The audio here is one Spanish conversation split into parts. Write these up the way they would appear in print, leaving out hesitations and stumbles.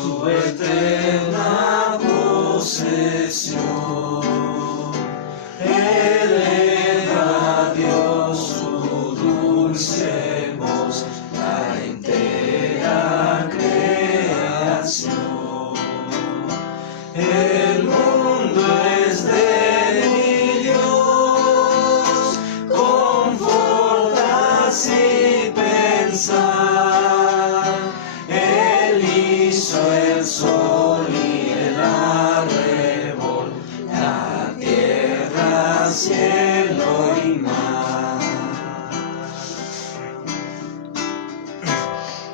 tu eterna posesión. Eleva a Dios su dulce voz, la entera creación. El mundo es de mi Dios, conforta así pensar. Él hizo el sol y el arrebol, la tierra, cielo y mar.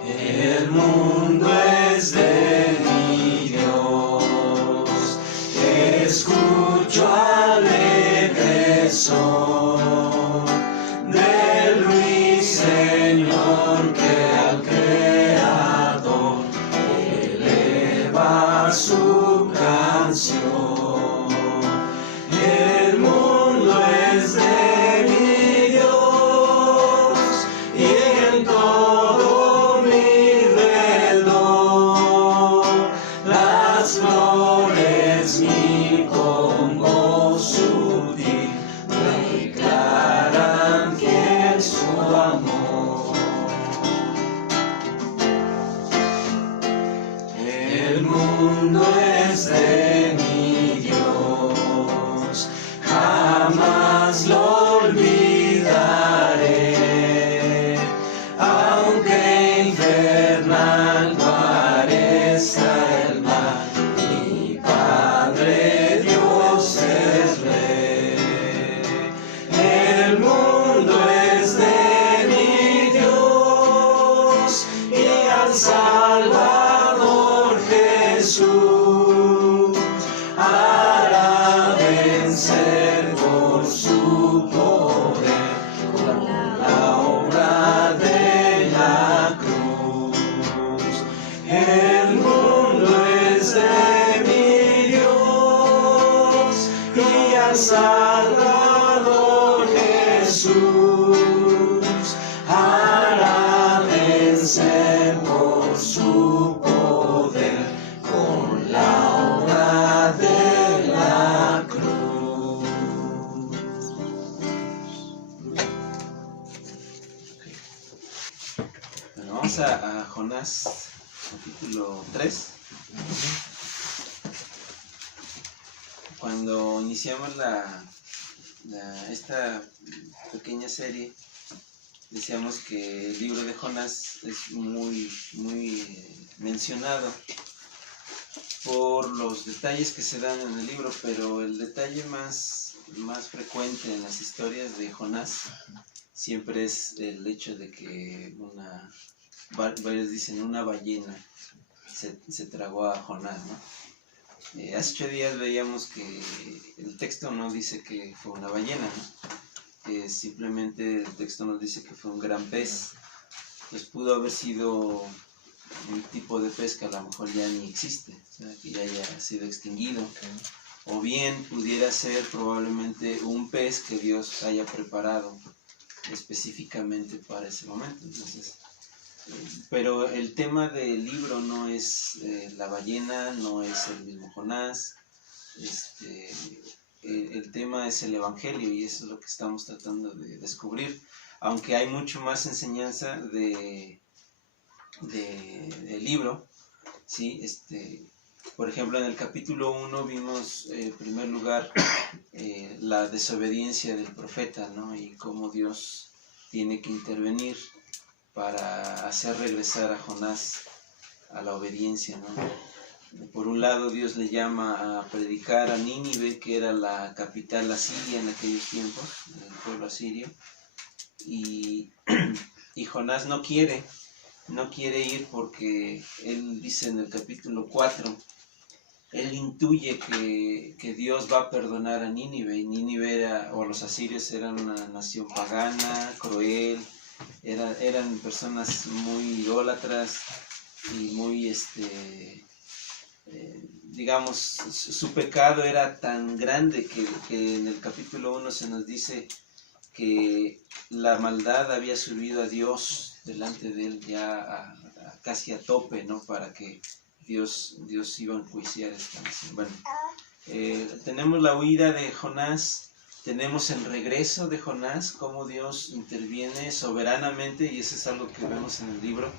El mundo es de mi Dios, escucho alegre son del ruiseñor que al Creador eleva su canción. El mundo es de mi Dios y en todo mi redor las flores mi con gozo declaran que su amor. El mundo es de mi Dios, jamás lo olvidaré, aunque infernal parezca el mar, mi Padre Dios es Rey. El mundo es de mi Dios y al Salvador Jesús hará vencer por su poder con la obra de la cruz. El mundo es de mi Dios y al Salvador Jesús hará vencer por su poder con la obra de la cruz. Bueno, vamos a Jonás, capítulo 3. Cuando iniciamos esta pequeña serie, decíamos que el libro de Jonás es muy mencionado por los detalles que se dan en el libro, pero el detalle más frecuente en las historias de Jonás siempre es el hecho de que varios dicen una ballena se tragó a Jonás, ¿no? Hace 8 días veíamos que el texto no dice que fue una ballena, ¿no? Simplemente el texto nos dice que fue un gran pez. Pues pudo haber sido un tipo de pez que a lo mejor ya ni existe, o sea, que ya haya sido extinguido. O bien pudiera ser probablemente un pez que Dios haya preparado específicamente para ese momento. Entonces, pero el tema del libro no es la ballena, no es el mismo Jonás. El tema es el Evangelio y eso es lo que estamos tratando de descubrir, aunque hay mucho más enseñanza del libro, ¿sí? Por ejemplo, en el capítulo 1 vimos en primer lugar la desobediencia del profeta, ¿no? Y cómo Dios tiene que intervenir para hacer regresar a Jonás a la obediencia, ¿no? Por un lado, Dios le llama a predicar a Nínive, que era la capital asiria en aquellos tiempos, el pueblo asirio, y Jonás no quiere ir porque él dice en el capítulo 4, él intuye que Dios va a perdonar a Nínive, y Nínive los asirios eran una nación pagana, cruel, eran personas muy idólatras y muy digamos, su pecado era tan grande que en el capítulo 1 se nos dice que la maldad había subido a Dios delante de él ya casi a tope, ¿no? Para que Dios iba a enjuiciar esta nación. Bueno, tenemos la huida de Jonás, tenemos el regreso de Jonás, cómo Dios interviene soberanamente, y eso es algo que vemos en el libro.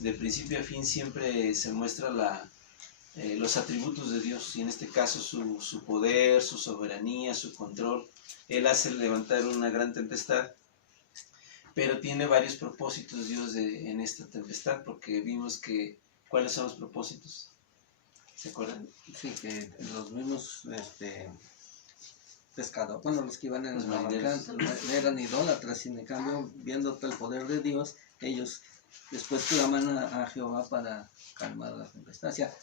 De principio a fin siempre se muestra los atributos de Dios, y en este caso su poder, su soberanía, su control. Él hace levantar una gran tempestad, pero tiene varios propósitos Dios en esta tempestad, porque vimos que, ¿cuáles son los propósitos? ¿Se acuerdan? Sí, que los mismos pescadores, bueno, los que iban en Los la barca, no eran idólatras, sin en cambio, viendo el poder de Dios, ellos después claman a Jehová para calmar la tempestad. O sea,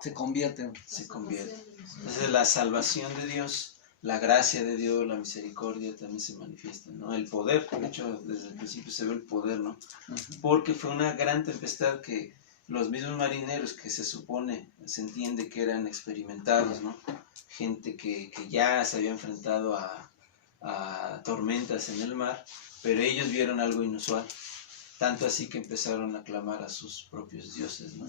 se convierten. Entonces la salvación de Dios, la gracia de Dios, la misericordia también se manifiesta, ¿no? El poder, de hecho, desde el principio se ve el poder, ¿no? Porque fue una gran tempestad que los mismos marineros, que se entiende que eran experimentados, ¿no? Gente que ya se había enfrentado a tormentas en el mar, pero ellos vieron algo inusual, tanto así que empezaron a clamar a sus propios dioses, ¿no?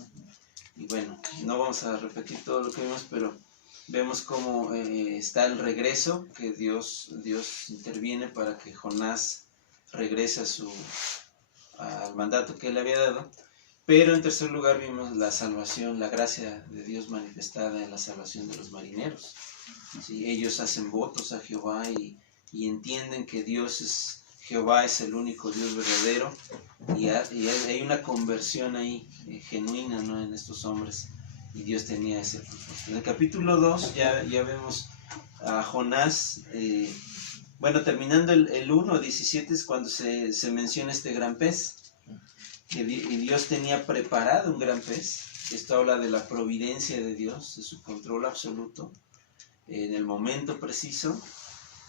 Y bueno, no vamos a repetir todo lo que vimos, pero vemos cómo está el regreso, que Dios interviene para que Jonás regrese al mandato que él había dado. Pero en tercer lugar vimos la salvación, la gracia de Dios manifestada en la salvación de los marineros. ¿Sí? Ellos hacen votos a Jehová y entienden que Jehová es el único Dios verdadero, y hay una conversión ahí genuina, ¿no? En estos hombres, y Dios tenía ese propósito. En el capítulo 2 ya vemos a Jonás, terminando el 1:17 es cuando se menciona este gran pez, y Dios tenía preparado un gran pez. Esto habla de la providencia de Dios, de su control absoluto. En el momento preciso,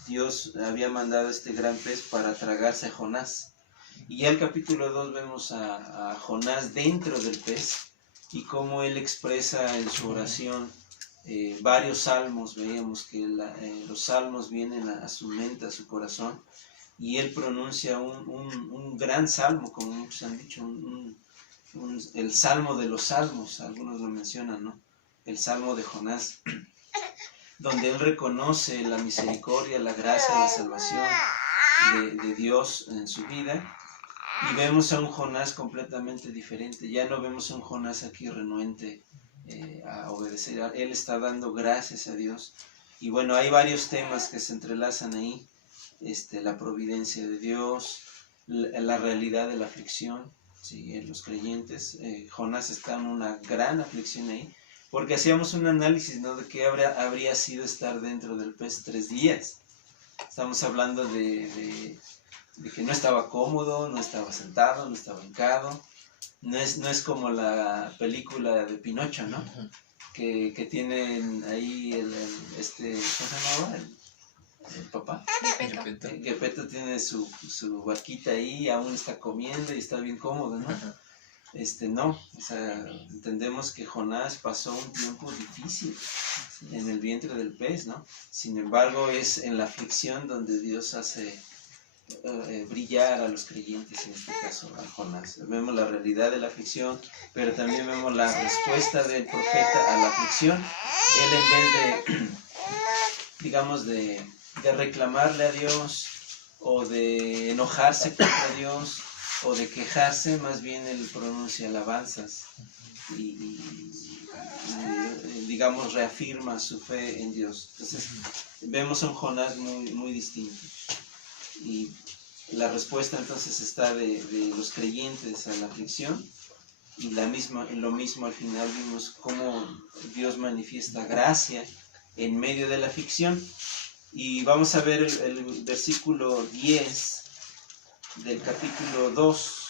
Dios había mandado este gran pez para tragarse a Jonás. Y ya en el capítulo 2 vemos a Jonás dentro del pez, y cómo él expresa en su oración varios salmos. Veíamos que los salmos vienen a su mente, a su corazón, y él pronuncia un gran salmo, como muchos han dicho, el salmo de los salmos, algunos lo mencionan, ¿no? El salmo de Jonás, donde él reconoce la misericordia, la gracia, la salvación de Dios en su vida. Y vemos a un Jonás completamente diferente. Ya no vemos a un Jonás aquí renuente a obedecer. Él está dando gracias a Dios. Y bueno, hay varios temas que se entrelazan ahí. La providencia de Dios, la realidad de la aflicción, ¿sí? En los creyentes. Jonás está en una gran aflicción ahí, porque hacíamos un análisis, ¿no? De qué habría sido estar dentro del pez 3 días. Estamos hablando de que no estaba cómodo, no estaba sentado, no estaba hincado. No es como la película de Pinocho, ¿no? Que tienen ahí ¿cómo se llamaba? El papá. Geppetto tiene su barquita ahí, aún está comiendo y está bien cómodo, ¿no? No, o sea, entendemos que Jonás pasó un tiempo difícil en el vientre del pez, ¿no? Sin embargo, es en la aflicción donde Dios hace brillar a los creyentes, en este caso a Jonás. Vemos la realidad de la aflicción, pero también vemos la respuesta del profeta a la aflicción. Él, en vez de reclamarle a Dios, o de enojarse contra Dios, o de quejarse, más bien él pronuncia alabanzas y reafirma su fe en Dios. Entonces vemos a un Jonás muy, muy distinto, y la respuesta entonces está de los creyentes a la aflicción, y lo mismo al final vimos cómo Dios manifiesta gracia en medio de la aflicción. Y vamos a ver el versículo 10 del capítulo 2.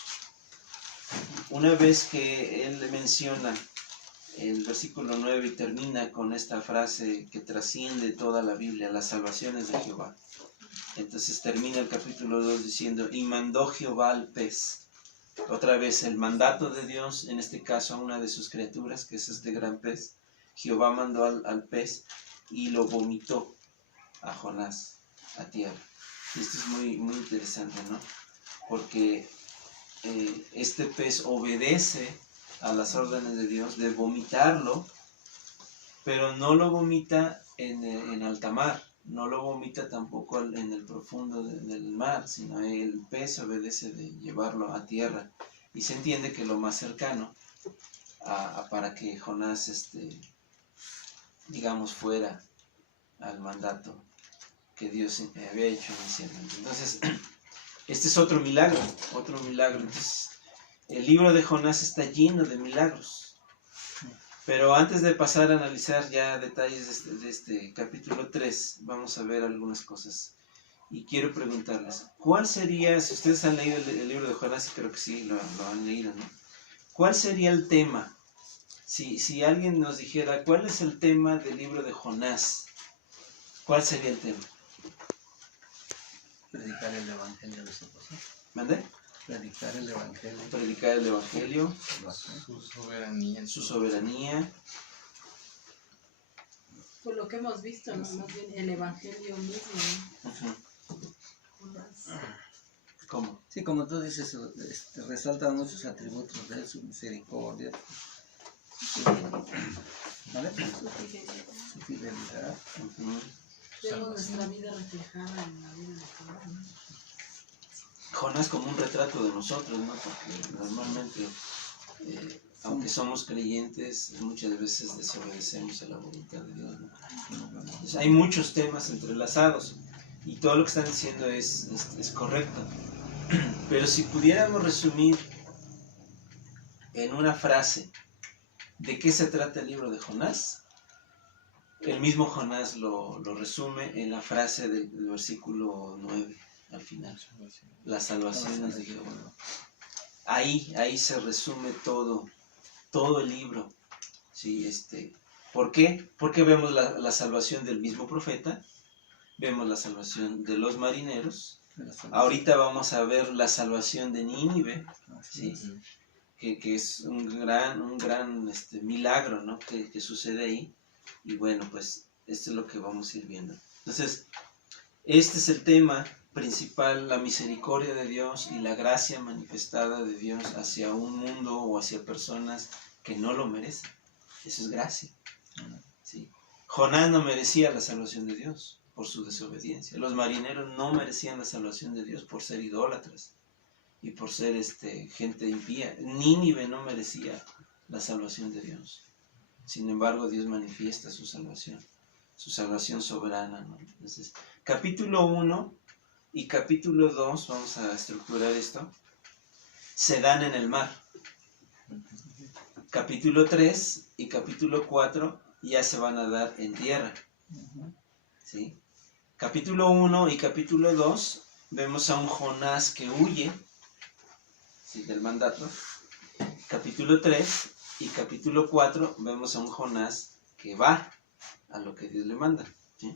Una vez que él menciona el versículo 9 y termina con esta frase que trasciende toda la Biblia, las salvaciones de Jehová. Entonces termina el capítulo 2 diciendo, y mandó Jehová al pez. Otra vez el mandato de Dios, en este caso a una de sus criaturas, que es este gran pez. Jehová mandó al pez y lo vomitó a Jonás a tierra. Y esto es muy, muy interesante, ¿no? Porque este pez obedece a las órdenes de Dios, de vomitarlo, pero no lo vomita en alta mar, no lo vomita tampoco en el profundo del mar, sino el pez obedece de llevarlo a tierra. Y se entiende que lo más cercano para que Jonás, digamos, fuera al mandato que Dios había hecho inicialmente. Entonces, este es otro milagro, otro milagro. Entonces, el libro de Jonás está lleno de milagros. Pero antes de pasar a analizar ya detalles de este capítulo 3, vamos a ver algunas cosas. Y quiero preguntarles, ¿cuál sería, si ustedes han leído el libro de Jonás, y creo que sí, lo han leído, ¿no? ¿Cuál sería el tema? Si alguien nos dijera, ¿cuál es el tema del libro de Jonás? ¿Cuál sería el tema? Predicar el evangelio de su cosa. ¿Mande? Predicar el evangelio. Predicar el evangelio, Su su soberanía. Por lo que hemos visto, ¿no? Más bien el evangelio mismo, ¿no? Ujú. Jonás. ¿Cómo? Sí, como tú dices, resaltan muchos atributos de él, su misericordia, ¿vale? Su fidelidad. Su fidelidad. Ujú. Vemos nuestra vida reflejada en la vida de Jonás, ¿no? Jonás como un retrato de nosotros, ¿no? Porque normalmente, aunque somos creyentes, muchas veces desobedecemos a la voluntad de Dios, ¿no? Entonces, hay muchos temas entrelazados y todo lo que están diciendo es correcto. Pero si pudiéramos resumir en una frase de qué se trata el libro de Jonás, el mismo Jonás lo resume en la frase del versículo 9 al final. La salvación es de Jehová. Ahí se resume todo el libro. ¿Sí? ¿Por qué? Porque vemos la salvación del mismo profeta, vemos la salvación de los marineros. Ahorita vamos a ver la salvación de Nínive, ¿sí? que es un gran milagro, ¿no? que sucede ahí. Y bueno, pues esto es lo que vamos a ir viendo. Entonces, este es el tema principal, la misericordia de Dios y la gracia manifestada de Dios hacia un mundo o hacia personas que no lo merecen. Eso es gracia. ¿Sí? Jonás no merecía la salvación de Dios por su desobediencia. Los marineros no merecían la salvación de Dios por ser idólatras y por ser gente impía. Nínive no merecía la salvación de Dios. Sin embargo, Dios manifiesta su salvación soberana, ¿no? Entonces, capítulo 1 y capítulo 2, vamos a estructurar esto, se dan en el mar. Capítulo 3 y capítulo 4 ya se van a dar en tierra. ¿Sí? Capítulo 1 y capítulo 2 vemos a un Jonás que huye, ¿sí?, del mandato. Capítulo 3 y capítulo 4 vemos a un Jonás que va a lo que Dios le manda. ¿Sí?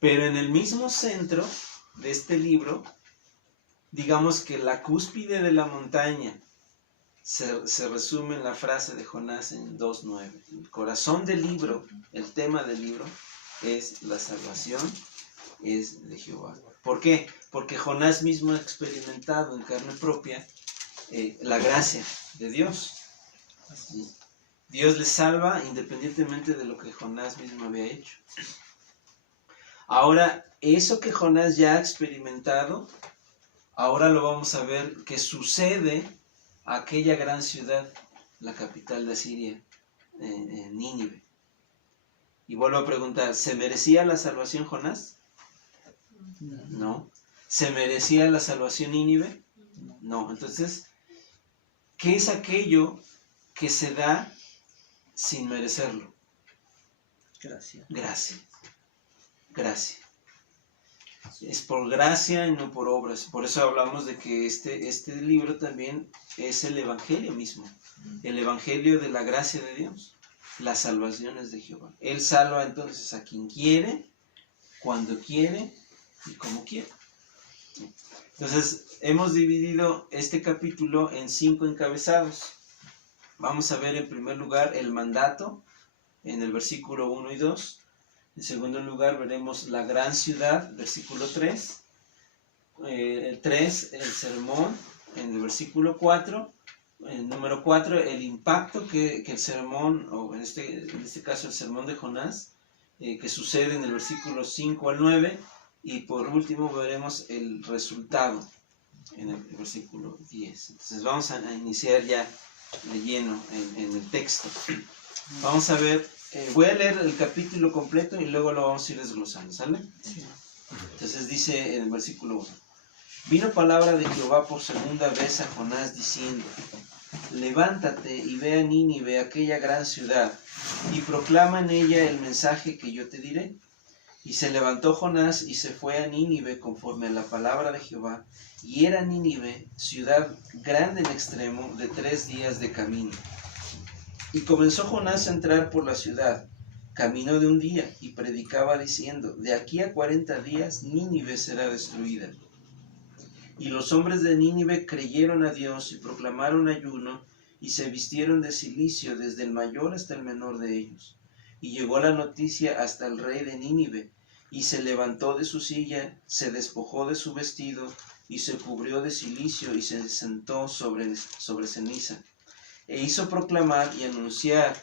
Pero en el mismo centro de este libro, digamos que la cúspide de la montaña se resume en la frase de Jonás en 2.9. El corazón del libro, el tema del libro, es la salvación, es de Jehová. ¿Por qué? Porque Jonás mismo ha experimentado en carne propia la gracia de Dios. ¿Sí? Dios le salva independientemente de lo que Jonás mismo había hecho. Ahora, eso que Jonás ya ha experimentado, ahora lo vamos a ver que sucede a aquella gran ciudad, la capital de Asiria, Nínive. Y vuelvo a preguntar, ¿se merecía la salvación Jonás? No. ¿Se merecía la salvación Nínive? No. Entonces, ¿qué es aquello que se da sin merecerlo? Gracia. Gracia. Es por gracia y no por obras. Por eso hablamos de que este libro también es el evangelio mismo. El evangelio de la gracia de Dios. Las salvaciones de Jehová. Él salva entonces a quien quiere, cuando quiere y como quiere. Entonces, hemos dividido este capítulo en 5 encabezados. Vamos a ver en primer lugar el mandato, en el versículo 1 y 2. En segundo lugar veremos la gran ciudad, versículo 3. El 3, el sermón, en el versículo 4. número 4, el impacto que el sermón, o en este caso el sermón de Jonás, que sucede en el versículo 5 al 9, y por último veremos el resultado en el versículo 10. Entonces vamos a iniciar ya de lleno en el texto. Vamos a ver, voy a leer el capítulo completo y luego lo vamos a ir desglosando, ¿sale? Sí. Entonces dice en el versículo 1: Vino palabra de Jehová por segunda vez a Jonás diciendo: Levántate y ve a Nínive, aquella gran ciudad, y proclama en ella el mensaje que yo te diré. Y se levantó Jonás y se fue a Nínive conforme a la palabra de Jehová, y era Nínive ciudad grande en extremo, de 3 días de camino. Y comenzó Jonás a entrar por la ciudad, camino de un día, y predicaba diciendo: De aquí a 40 días Nínive será destruida. Y los hombres de Nínive creyeron a Dios y proclamaron ayuno, y se vistieron de cilicio desde el mayor hasta el menor de ellos. Y llegó la noticia hasta el rey de Nínive, y se levantó de su silla, se despojó de su vestido, y se cubrió de cilicio, y se sentó sobre ceniza. E hizo proclamar y anunciar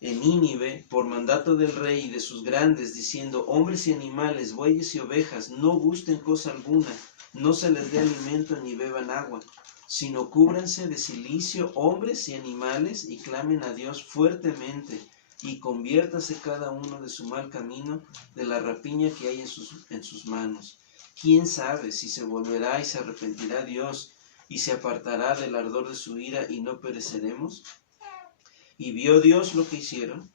en Nínive, por mandato del rey y de sus grandes, diciendo: Hombres y animales, bueyes y ovejas, no gusten cosa alguna, no se les dé alimento ni beban agua, sino cúbranse de cilicio hombres y animales, y clamen a Dios fuertemente, y conviértase cada uno de su mal camino, de la rapiña que hay en sus manos. ¿Quién sabe si se volverá y se arrepentirá Dios, y se apartará del ardor de su ira, y no pereceremos? Y vio Dios lo que hicieron,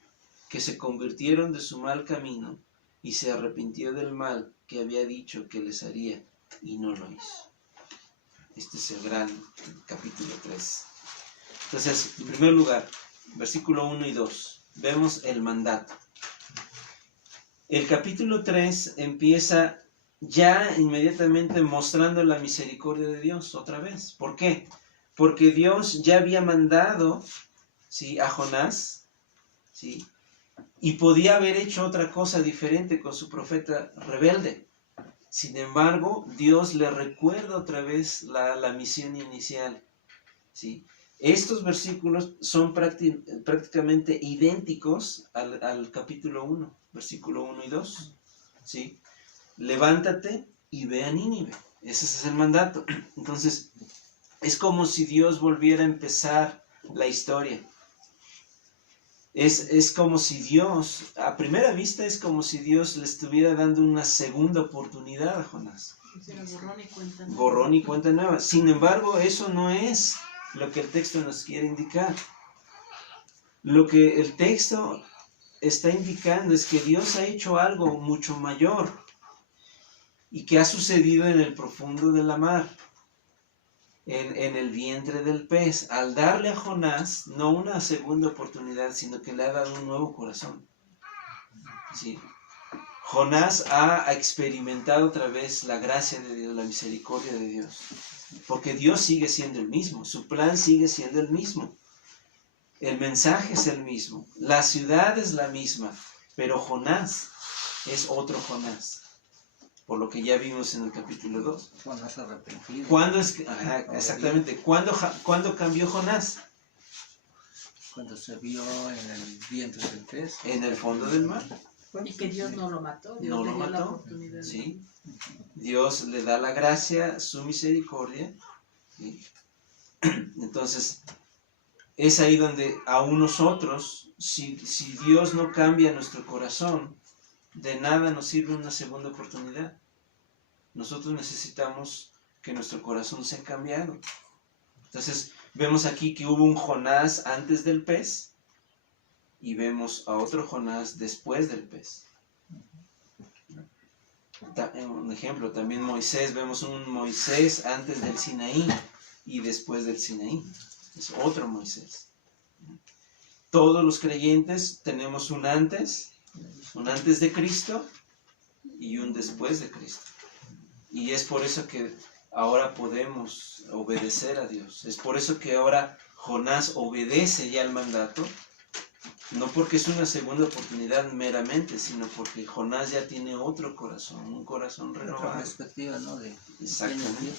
que se convirtieron de su mal camino, y se arrepintió del mal que había dicho que les haría, y no lo hizo. Este es el gran capítulo 3. Entonces, en primer lugar, versículo 1 y 2, vemos el mandato. El capítulo 3 empieza ya inmediatamente mostrando la misericordia de Dios otra vez. ¿Por qué? Porque Dios ya había mandado, ¿sí?, a Jonás, ¿sí?, y podía haber hecho otra cosa diferente con su profeta rebelde. Sin embargo, Dios le recuerda otra vez la misión inicial, ¿sí? Estos versículos son prácticamente idénticos al capítulo 1, versículo 1 y 2, ¿sí? Levántate y ve a Nínive. Ese es el mandato. Entonces, es como si Dios volviera a empezar la historia. Es como si Dios, a primera vista, es como si Dios le estuviera dando una segunda oportunidad a Jonás. Borrón y cuenta nueva. Sin embargo, eso no es lo que el texto nos quiere indicar. Lo que el texto está indicando es que Dios ha hecho algo mucho mayor y que ha sucedido en el profundo de la mar, en el vientre del pez, al darle a Jonás no una segunda oportunidad, sino que le ha dado un nuevo corazón. ¿Sí? Jonás ha experimentado otra vez la gracia de Dios, la misericordia de Dios, porque Dios sigue siendo el mismo, su plan sigue siendo el mismo, el mensaje es el mismo, la ciudad es la misma, pero Jonás es otro Jonás. Por lo que ya vimos en el capítulo 2. Jonás arrepentido. ¿Cuándo exactamente? ¿Cuándo cambió Jonás? Cuando se vio en el vientre del pez. En el fondo del mar. Y que Dios no lo mató. Dios No le lo dio la mató. oportunidad. ¿Sí? Dios le da la gracia, su misericordia. ¿Sí? Entonces, es ahí donde aún nosotros, si Dios no cambia nuestro corazón, de nada nos sirve una segunda oportunidad. Nosotros necesitamos que nuestro corazón sea cambiado. Entonces, vemos aquí que hubo un Jonás antes del pez y vemos a otro Jonás después del pez. Un ejemplo, también Moisés, vemos un Moisés antes del Sinaí y después del Sinaí. Es otro Moisés. Todos los creyentes tenemos un antes de Cristo y un después de Cristo. Y es por eso que ahora podemos obedecer a Dios. Es por eso que ahora Jonás obedece ya el mandato, no porque es una segunda oportunidad meramente, sino porque Jonás ya tiene otro corazón, un corazón renovado. Otra perspectiva, ¿no? Exactamente.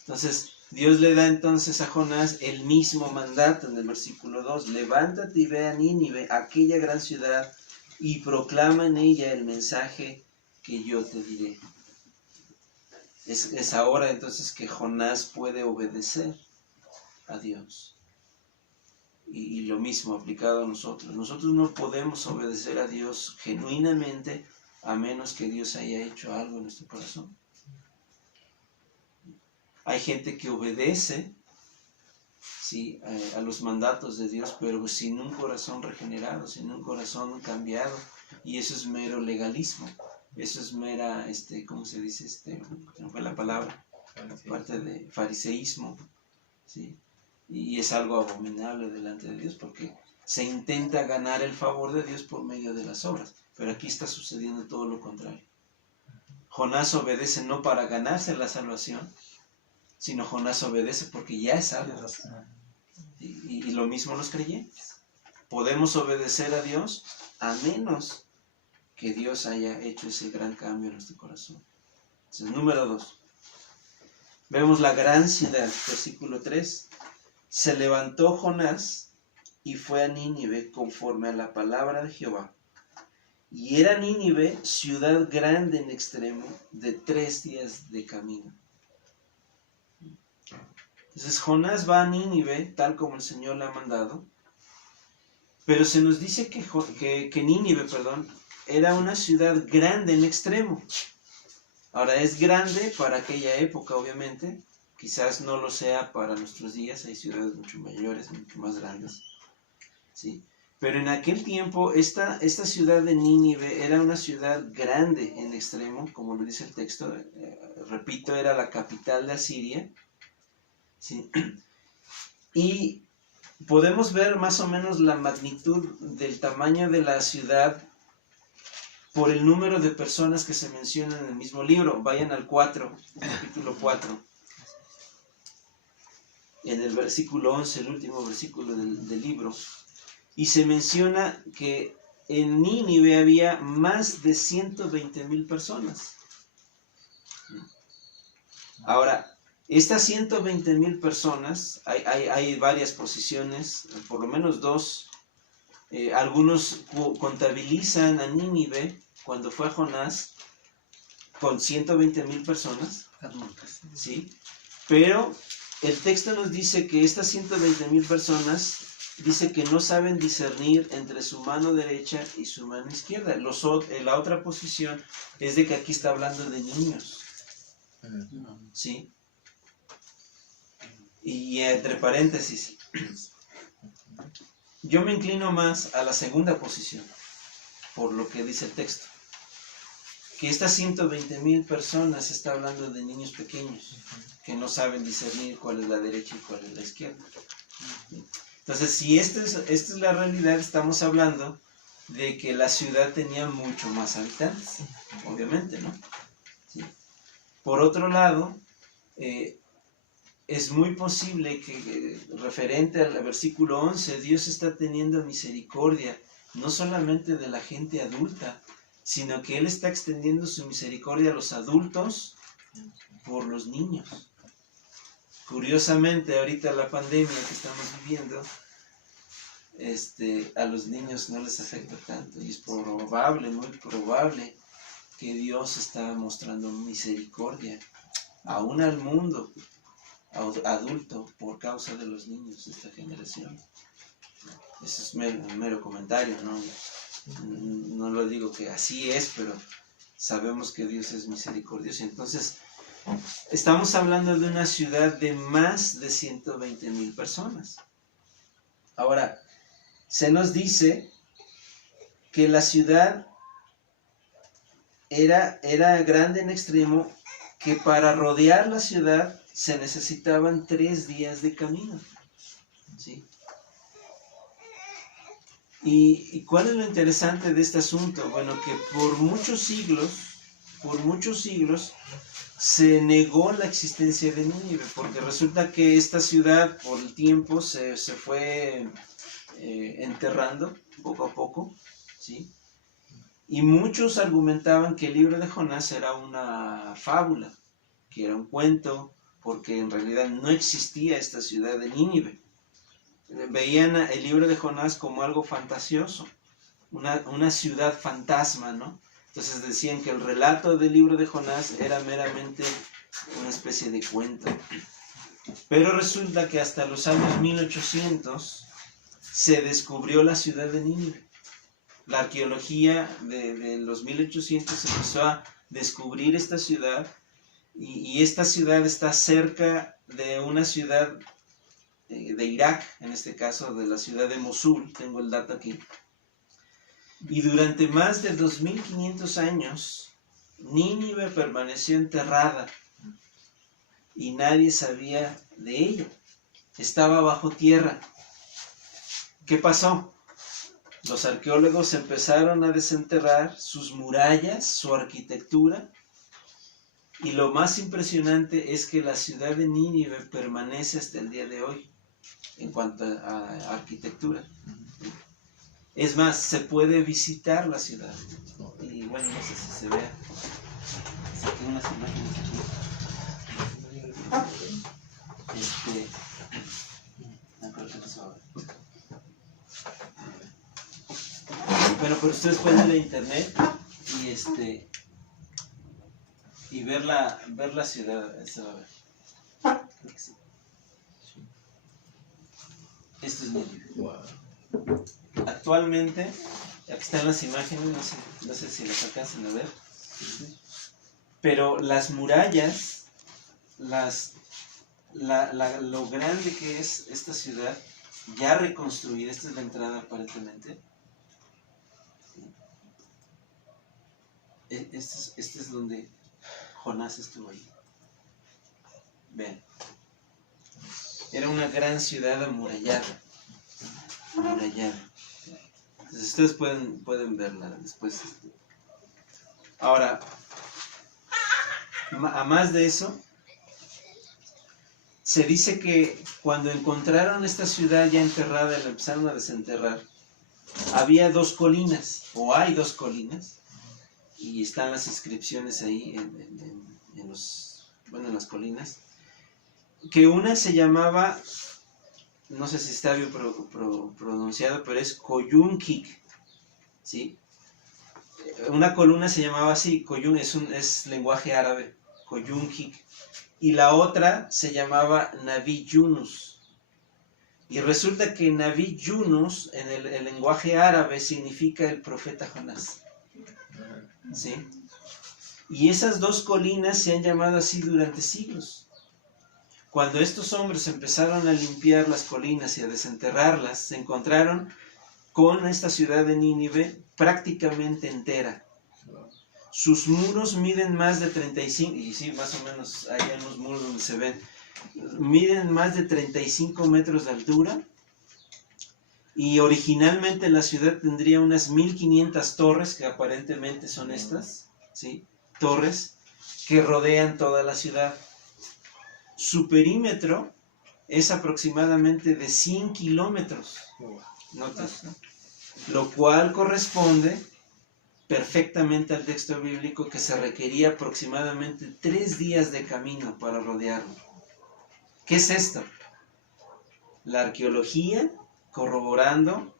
Entonces, Dios le da entonces a Jonás el mismo mandato en el versículo 2. Levántate y ve a Nínive, aquella gran ciudad, y proclama en ella el mensaje que yo te diré. Es ahora entonces que Jonás puede obedecer a Dios. Y lo mismo aplicado a nosotros. Nosotros no podemos obedecer a Dios genuinamente a menos que Dios haya hecho algo en nuestro corazón. Hay gente que obedece, sí, a los mandatos de Dios, pero sin un corazón regenerado, sin un corazón cambiado. Y eso es mero legalismo. Eso es mera, ¿cómo se dice? No fue la palabra. Parte de fariseísmo, ¿sí? Y es algo abominable delante de Dios porque se intenta ganar el favor de Dios por medio de las obras. Pero aquí está sucediendo todo lo contrario. Jonás obedece no para ganarse la salvación, sino Jonás obedece porque ya es salvo. Y lo mismo los creyentes. Podemos obedecer a Dios a menos que Dios haya hecho ese gran cambio en nuestro corazón. Entonces, número 2. Vemos la gran ciudad, versículo 3. Se levantó Jonás y fue a Nínive conforme a la palabra de Jehová. Y era Nínive ciudad grande en extremo, de 3 días de camino. Entonces Jonás va a Nínive, tal como el Señor le ha mandado, pero se nos dice que Nínive, era una ciudad grande en extremo. Ahora, es grande para aquella época, obviamente, quizás no lo sea para nuestros días, hay ciudades mucho mayores, mucho más grandes, ¿sí? Pero en aquel tiempo, esta ciudad de Nínive era una ciudad grande en extremo, como lo dice el texto, repito, era la capital de Asiria, ¿sí? Y podemos ver más o menos la magnitud del tamaño de la ciudad por el número de personas que se mencionan en el mismo libro. Vayan al 4, capítulo 4. En el versículo 11, el último versículo del libro. Y se menciona que en Nínive había más de 120,000 personas. Ahora, estas 120,000 personas, hay varias posiciones, por lo menos 2. Algunos contabilizan a Nínive, cuando fue a Jonás, con 120,000 personas, ¿sí? Pero el texto nos dice que estas 120,000 personas, dice que no saben discernir entre su mano derecha y su mano izquierda. La otra posición es de que aquí está hablando de niños, ¿sí? Y entre paréntesis, yo me inclino más a la segunda posición, por lo que dice el texto. Que estas 120,000 personas está hablando de niños pequeños, que no saben discernir cuál es la derecha y cuál es la izquierda. Entonces, si esta es la realidad, estamos hablando de que la ciudad tenía mucho más habitantes, obviamente, ¿no? ¿Sí? Por otro lado, es muy posible que, referente al versículo 11, Dios está teniendo misericordia, no solamente de la gente adulta, sino que Él está extendiendo su misericordia a los adultos por los niños. Curiosamente, ahorita la pandemia que estamos viviendo, a los niños no les afecta tanto, y es probable, muy probable, que Dios está mostrando misericordia aún al mundo adulto por causa de los niños de esta generación. Eso es un mero comentario, no lo digo que así es, pero sabemos que Dios es misericordioso. Entonces, estamos hablando de una ciudad de más de 120,000 personas. Ahora, se nos dice que la ciudad era grande en extremo, que para rodear la ciudad se necesitaban 3 días de camino, ¿sí? ¿Y cuál es lo interesante de este asunto? Bueno, que por muchos siglos, se negó la existencia de Nínive, porque resulta que esta ciudad por el tiempo se fue enterrando poco a poco, ¿sí? Y muchos argumentaban que el libro de Jonás era una fábula, que era un cuento porque en realidad no existía esta ciudad de Nínive. Veían el libro de Jonás como algo fantasioso, una ciudad fantasma, ¿no? Entonces decían que el relato del libro de Jonás era meramente una especie de cuento. Pero resulta que hasta los años 1800 se descubrió la ciudad de Nínive. La arqueología de los 1800 empezó a descubrir esta ciudad, y esta ciudad está cerca de una ciudad de Irak, en este caso de la ciudad de Mosul, tengo el dato aquí. Y durante más de 2500 años, Nínive permaneció enterrada y nadie sabía de ella. Estaba bajo tierra. ¿Qué pasó? Los arqueólogos empezaron a desenterrar sus murallas, su arquitectura, y lo más impresionante es que la ciudad de Nínive permanece hasta el día de hoy en cuanto a arquitectura. Es más, se puede visitar la ciudad. Y bueno, no sé si se vea. Saqué unas imágenes aquí. No creo que no se va a ver. Bueno, pero ustedes pueden ir a internet y ver la ciudad. Se va a ver. Creo que sí. Esto es Nínive. Wow. Actualmente, aquí están las imágenes, no sé si las alcanzan a ver, pero las murallas, lo grande que es esta ciudad, ya reconstruida, esta es la entrada aparentemente. Este es donde Jonás estuvo ahí. Vean. Era una gran ciudad amurallada. Entonces ustedes pueden verla después. Ahora, a más de eso, se dice que cuando encontraron esta ciudad ya enterrada y la empezaron a desenterrar, había dos colinas, o hay dos colinas, y están las inscripciones ahí en las colinas, que una se llamaba, no sé si está bien pronunciado, pero es Koyunkik, ¿sí? Una columna se llamaba así, Koyun, es lenguaje árabe, Koyunkik, y la otra se llamaba Nabi Yunus. Y resulta que Nabi Yunus en el lenguaje árabe significa el profeta Jonás, ¿sí? Y esas dos colinas se han llamado así durante siglos. Cuando estos hombres empezaron a limpiar las colinas y a desenterrarlas, se encontraron con esta ciudad de Nínive prácticamente entera. Sus muros miden más de 35, y sí, más o menos, hay unos muros donde se ven, miden más de 35 metros de altura, y originalmente la ciudad tendría unas 1500 torres, que aparentemente son estas, ¿sí? Torres que rodean toda la ciudad. Su perímetro es aproximadamente de 100 kilómetros, ¿notas? Lo cual corresponde perfectamente al texto bíblico que se requería aproximadamente 3 días de camino para rodearlo. ¿Qué es esto? La arqueología corroborando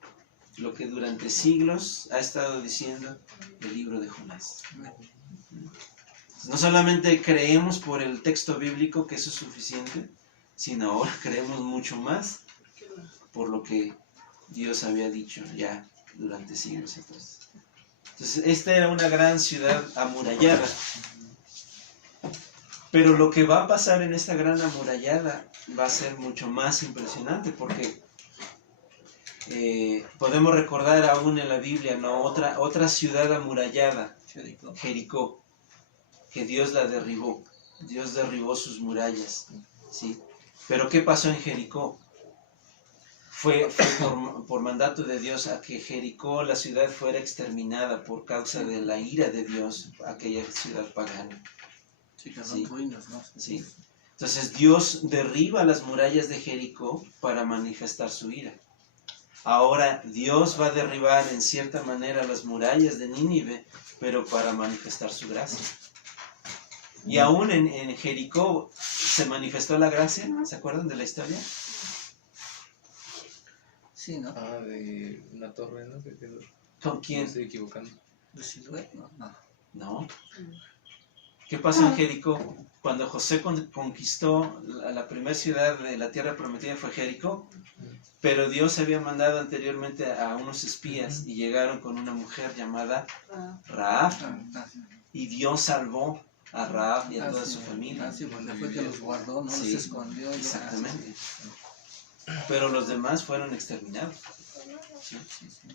lo que durante siglos ha estado diciendo el libro de Jonás. No solamente creemos por el texto bíblico que eso es suficiente, sino ahora creemos mucho más por lo que Dios había dicho ya durante siglos atrás. Entonces, esta era una gran ciudad amurallada. Pero lo que va a pasar en esta gran amurallada va a ser mucho más impresionante, porque podemos recordar aún en la Biblia, ¿no? Otra ciudad amurallada, Jericó, que Dios la derribó. Dios derribó sus murallas, ¿sí? Pero ¿qué pasó en Jericó? Fue por mandato de Dios a que Jericó, la ciudad, fuera exterminada por causa de la ira de Dios, aquella ciudad pagana. Sí, que son ruinas, ¿no? Sí. Entonces Dios derriba las murallas de Jericó para manifestar su ira. Ahora Dios va a derribar en cierta manera las murallas de Nínive, pero para manifestar su gracia. Y aún en Jericó se manifestó la gracia. ¿Se acuerdan de la historia? Sí, ¿no? Ah, de una torre, ¿no? Que quedó. ¿Con Me quién? estoy equivocando. ¿De Siloé? No, no. No. ¿Qué pasó en Jericó? Cuando José conquistó la primera ciudad de la tierra prometida fue Jericó, pero Dios había mandado anteriormente a unos espías y llegaron con una mujer llamada Rahab, y Dios salvó a Rahab y a toda su familia. Sí, porque fue que los guardó, no Sí, los escondió. exactamente. Pero los demás fueron exterminados. ¿Sí?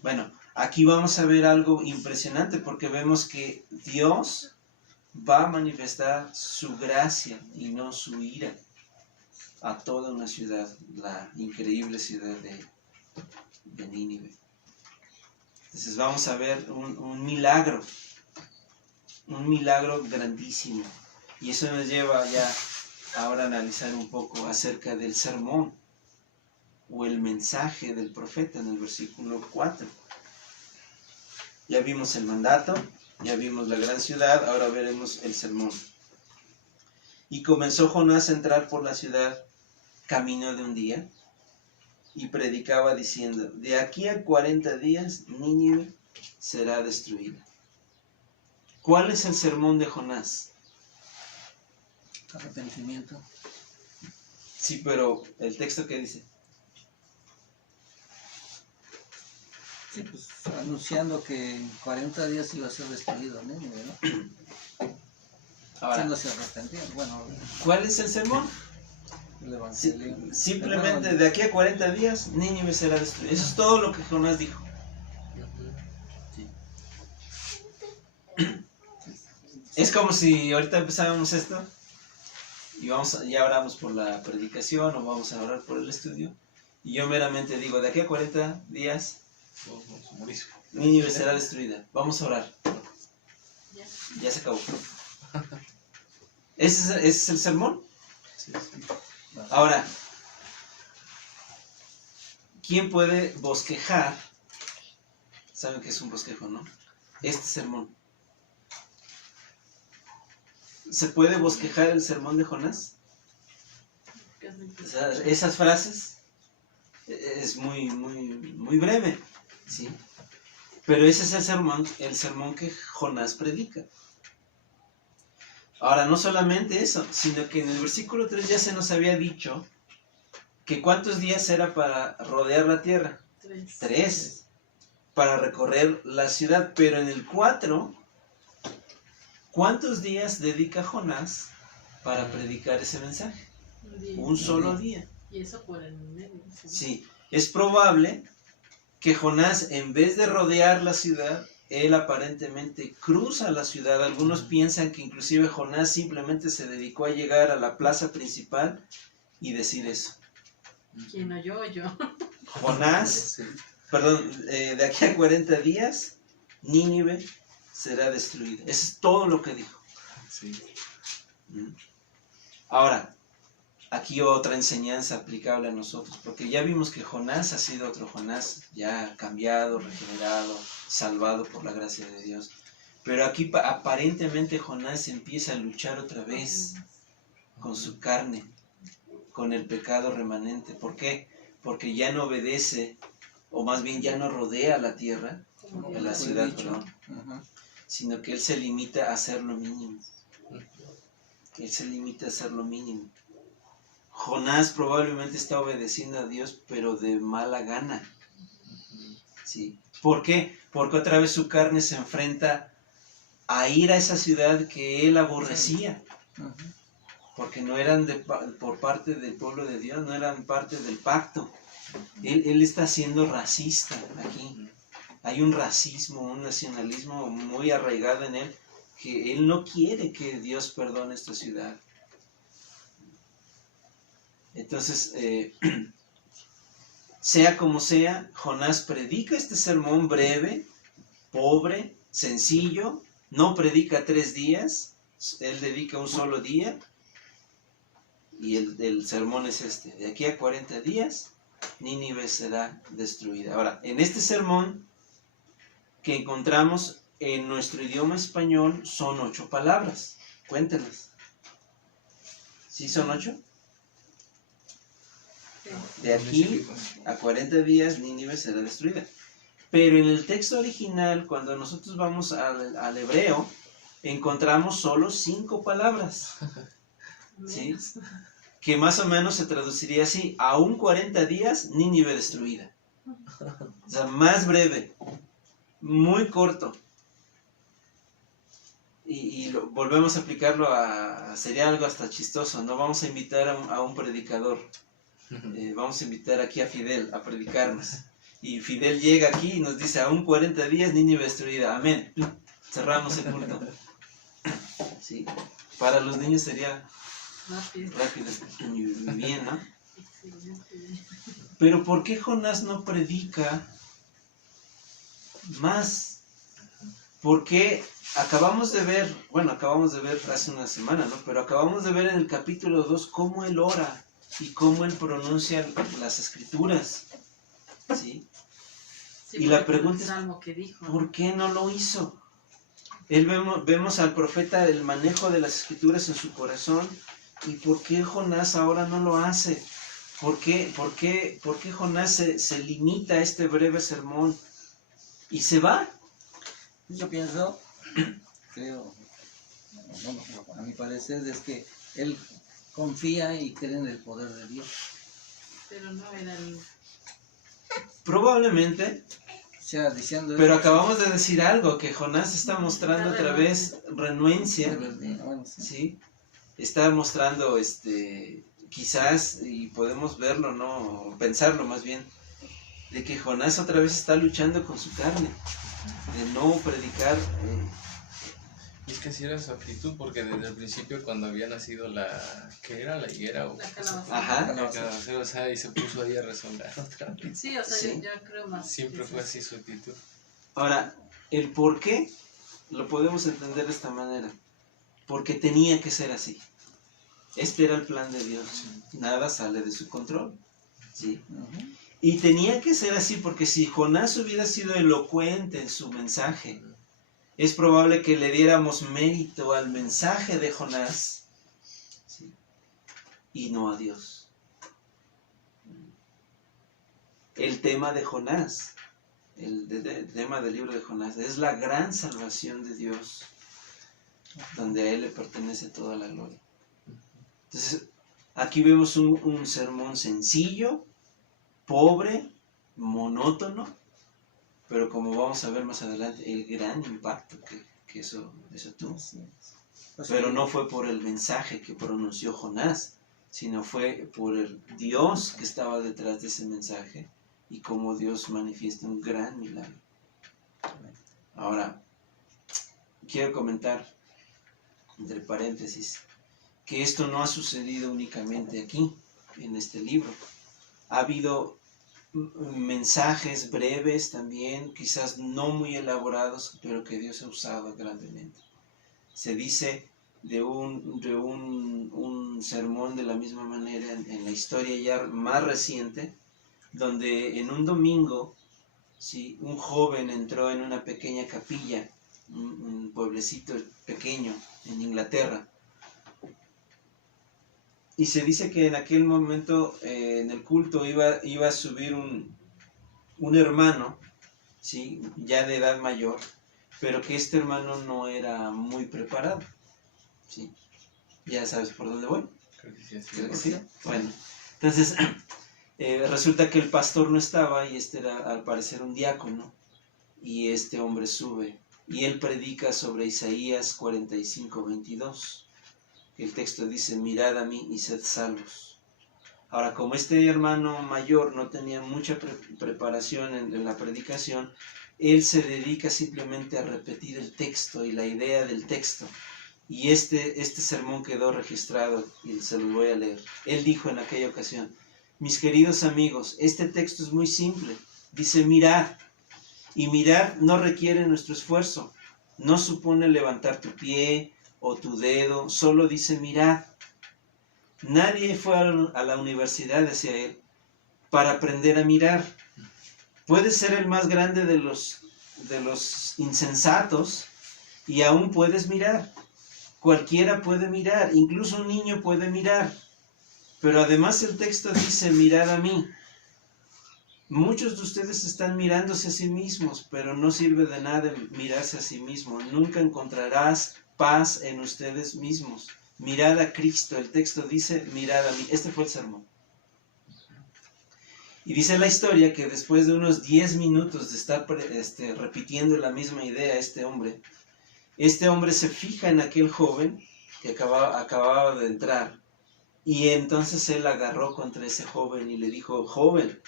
Bueno, aquí vamos a ver algo impresionante porque vemos que Dios va a manifestar su gracia y no su ira a toda una ciudad, la increíble ciudad de Nínive. Entonces vamos a ver un milagro grandísimo. Y eso nos lleva ya ahora a analizar un poco acerca del sermón o el mensaje del profeta en el versículo 4. Ya vimos el mandato, ya vimos la gran ciudad, ahora veremos el sermón. Y comenzó Jonás a entrar por la ciudad camino de un día y predicaba diciendo: de aquí a 40 días Nínive será destruida. ¿Cuál es el sermón de Jonás? Arrepentimiento. Sí, pero el texto que dice. Sí, pues anunciando que en 40 días iba a ser destruido, ¿no? Ahora, Si no se arrepentían, bueno, ¿cuál es el sermón? el evangelio. Simplemente de aquí a 40 días Nínive será destruida. Eso es todo lo que Jonás dijo. Es como si ahorita empezáramos esto y ya oramos por la predicación o vamos a orar por el estudio y yo meramente digo, de aquí a 40 días Todos vamos a morir. Nínive será destruida. Vamos a orar. Ya se acabó. ¿Ese es el sermón? Sí, sí. Ahora, ¿quién puede bosquejar? ¿Saben qué es un bosquejo, no? Este sermón. ¿Se puede bosquejar el sermón de Jonás? O sea, esas frases es muy breve, ¿sí? Pero ese es el sermón que Jonás predica. Ahora, no solamente eso, sino que en el versículo 3 ya se nos había dicho que ¿cuántos días era para rodear la tierra? 3. Para recorrer la ciudad, pero en el 4, ¿cuántos días dedica Jonás para predicar ese mensaje? Un solo día. Y eso por el medio. Sí, es probable que Jonás, en vez de rodear la ciudad, él aparentemente cruza la ciudad. Algunos piensan que inclusive Jonás simplemente se dedicó a llegar a la plaza principal y decir eso. ¿Quién no yo? Jonás, perdón, de aquí a 40 días, Nínive será destruida. Eso es todo lo que dijo. Sí. Ahora, aquí otra enseñanza aplicable a nosotros, porque ya vimos que Jonás ha sido otro Jonás, ya cambiado, regenerado, salvado por la gracia de Dios. Pero aquí aparentemente Jonás empieza a luchar otra vez con su carne, con el pecado remanente. ¿Por qué? Porque ya no obedece, o más bien ya no rodea la tierra, la ciudad, perdón, sino que él se limita a hacer lo mínimo. Él se limita a hacer lo mínimo. Jonás probablemente está obedeciendo a Dios, pero de mala gana. ¿Sí? ¿Por qué? Porque otra vez su carne se enfrenta a ir a esa ciudad que él aborrecía. Porque no eran por parte del pueblo de Dios, no eran parte del pacto. Él está siendo racista aquí. Hay un racismo, un nacionalismo muy arraigado en él, que él no quiere que Dios perdone esta ciudad. Entonces, sea como sea, Jonás predica este sermón breve, pobre, sencillo, no predica 3 días, él dedica un solo día, y el sermón es este: de aquí a 40 días, Nínive será destruida. Ahora, en este sermón que encontramos en nuestro idioma español son 8 palabras, cuéntenlas. ¿Sí son 8? Sí. De aquí a 40 días Nínive será destruida. Pero en el texto original, cuando nosotros vamos al hebreo, encontramos solo 5 palabras, ¿sí? Que más o menos se traduciría así: aún 40 días, Nínive destruida. O sea, más breve, muy corto. Y volvemos a aplicarlo sería algo hasta chistoso, ¿no? Vamos a invitar a un predicador, vamos a invitar aquí a Fidel a predicarnos. Y Fidel llega aquí y nos dice: aún 40 días, Nínive destruida. Amén. Cerramos el culto. Sí. Para los niños sería rápido y bien, ¿no? Excelente. Pero ¿por qué Jonás no predica más? Porque acabamos de ver hace una semana, ¿no? Pero acabamos de ver en el capítulo 2 cómo él ora y cómo él pronuncia las escrituras, ¿sí? Sí, Y la porque pregunta el salmo que dijo, ¿no? ¿por qué no lo hizo? Vemos al profeta el manejo de las escrituras en su corazón. ¿Y por qué Jonás ahora no lo hace? ¿Por qué Jonás se limita a este breve sermón y se va? Yo pienso, creo, no, a mi parecer, es que él confía y cree en el poder de Dios. Pero no era el... Probablemente, O sea, diciendo pero eso, acabamos de decir algo, que Jonás está mostrando otra vez renuencia, bueno, sí. ¿sí? Está mostrando, quizás, y podemos verlo, ¿no? O pensarlo más bien, de que Jonás otra vez está luchando con su carne, de no predicar. Y es que así era su actitud, porque desde el principio, cuando había nacido ¿qué era? ¿La higuera? O La calabaza. Ajá. la calabacera, o sea, y se puso ahí a resonar otra vez. Sí, o sea, Sí. yo creo más. Siempre que fue es así su actitud. Ahora, el por qué lo podemos entender de esta manera, porque tenía que ser así. Este era el plan de Dios, nada sale de su control, ¿sí? Ujú. Y tenía que ser así porque si Jonás hubiera sido elocuente en su mensaje, es probable que le diéramos mérito al mensaje de Jonás, ¿sí? Y no a Dios. El tema de Jonás, el tema del libro de Jonás, es la gran salvación de Dios, donde a Él le pertenece toda la gloria. Entonces, aquí vemos un sermón sencillo, pobre, monótono, pero como vamos a ver más adelante, el gran impacto que eso tuvo. Así es. Pues, Pero no fue por el mensaje que pronunció Jonás, sino fue por el Dios que estaba detrás de ese mensaje y cómo Dios manifiesta un gran milagro. Ahora, quiero comentar, entre paréntesis, que esto no ha sucedido únicamente aquí, en este libro. Ha habido mensajes breves también, quizás no muy elaborados, pero que Dios ha usado grandemente. Se dice de un sermón de la misma manera en la historia ya más reciente, donde en un domingo, ¿sí?, un joven entró en una pequeña capilla, un pueblecito pequeño en Inglaterra, y se dice que en aquel momento en el culto iba a subir un hermano, ¿sí?, ya de edad mayor, pero que este hermano no era muy preparado, ¿sí? ¿Ya sabes por dónde voy? Creo que sí, así Creo que es. sí. Bueno, entonces resulta que el pastor no estaba y este era al parecer un diácono, y este hombre sube y él predica sobre Isaías 45:22. El texto dice: mirad a mí y sed salvos. Ahora, como este hermano mayor no tenía mucha preparación en la predicación, él se dedica simplemente a repetir el texto y la idea del texto. Y este sermón quedó registrado y se lo voy a leer. Él dijo en aquella ocasión: mis queridos amigos, este texto es muy simple. Dice: mirad. Y mirar no requiere nuestro esfuerzo. No supone levantar tu pie o tu dedo, solo dice mirad. Nadie fue a la universidad, decía él, para aprender a mirar. Puedes ser el más grande de los insensatos y aún puedes mirar. cualquiera puede mirar, incluso un niño puede mirar. Pero además el texto dice, mirad a mí. Muchos de ustedes están mirándose a sí mismos, pero no sirve de nada mirarse a sí mismo. Nunca encontrarás paz en ustedes mismos. Mirad a Cristo. El texto dice, mirad a mí. Este fue el sermón. Y dice la historia que después de unos 10 minutos de estar repitiendo la misma idea este hombre se fija en aquel joven que acababa de entrar. Y entonces él agarró contra ese joven y le dijo, joven,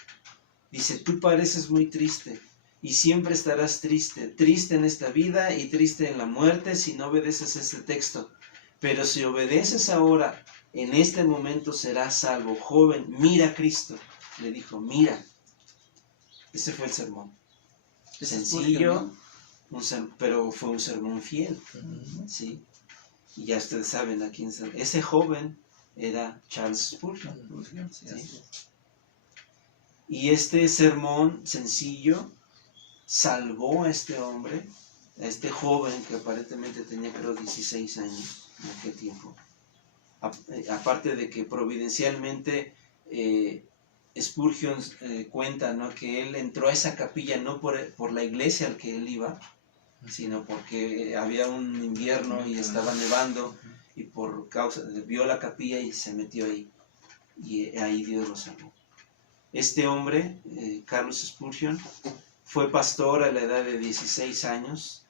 dice, tú pareces muy triste y siempre estarás triste, triste en esta vida y triste en la muerte si no obedeces este texto. Pero si obedeces ahora, en este momento serás salvo. Joven, mira a Cristo. Le dijo, mira. Ese fue el sermón. Sencillo, pero fue un sermón fiel. ¿Sí? Y ya ustedes saben a quién se... Ese joven era Charles Spurgeon. ¿Sí? Y este sermón sencillo salvó a este hombre, a este joven que aparentemente tenía creo 16 años en aquel tiempo. Aparte de que providencialmente Spurgeon cuenta, ¿no?, que él entró a esa capilla no por la iglesia al que él iba, sino porque había un invierno y estaba nevando y por causa vio la capilla y se metió ahí y ahí Dios lo salvó. Este hombre, Carlos Spurgeon, fue pastor a la edad de 16 años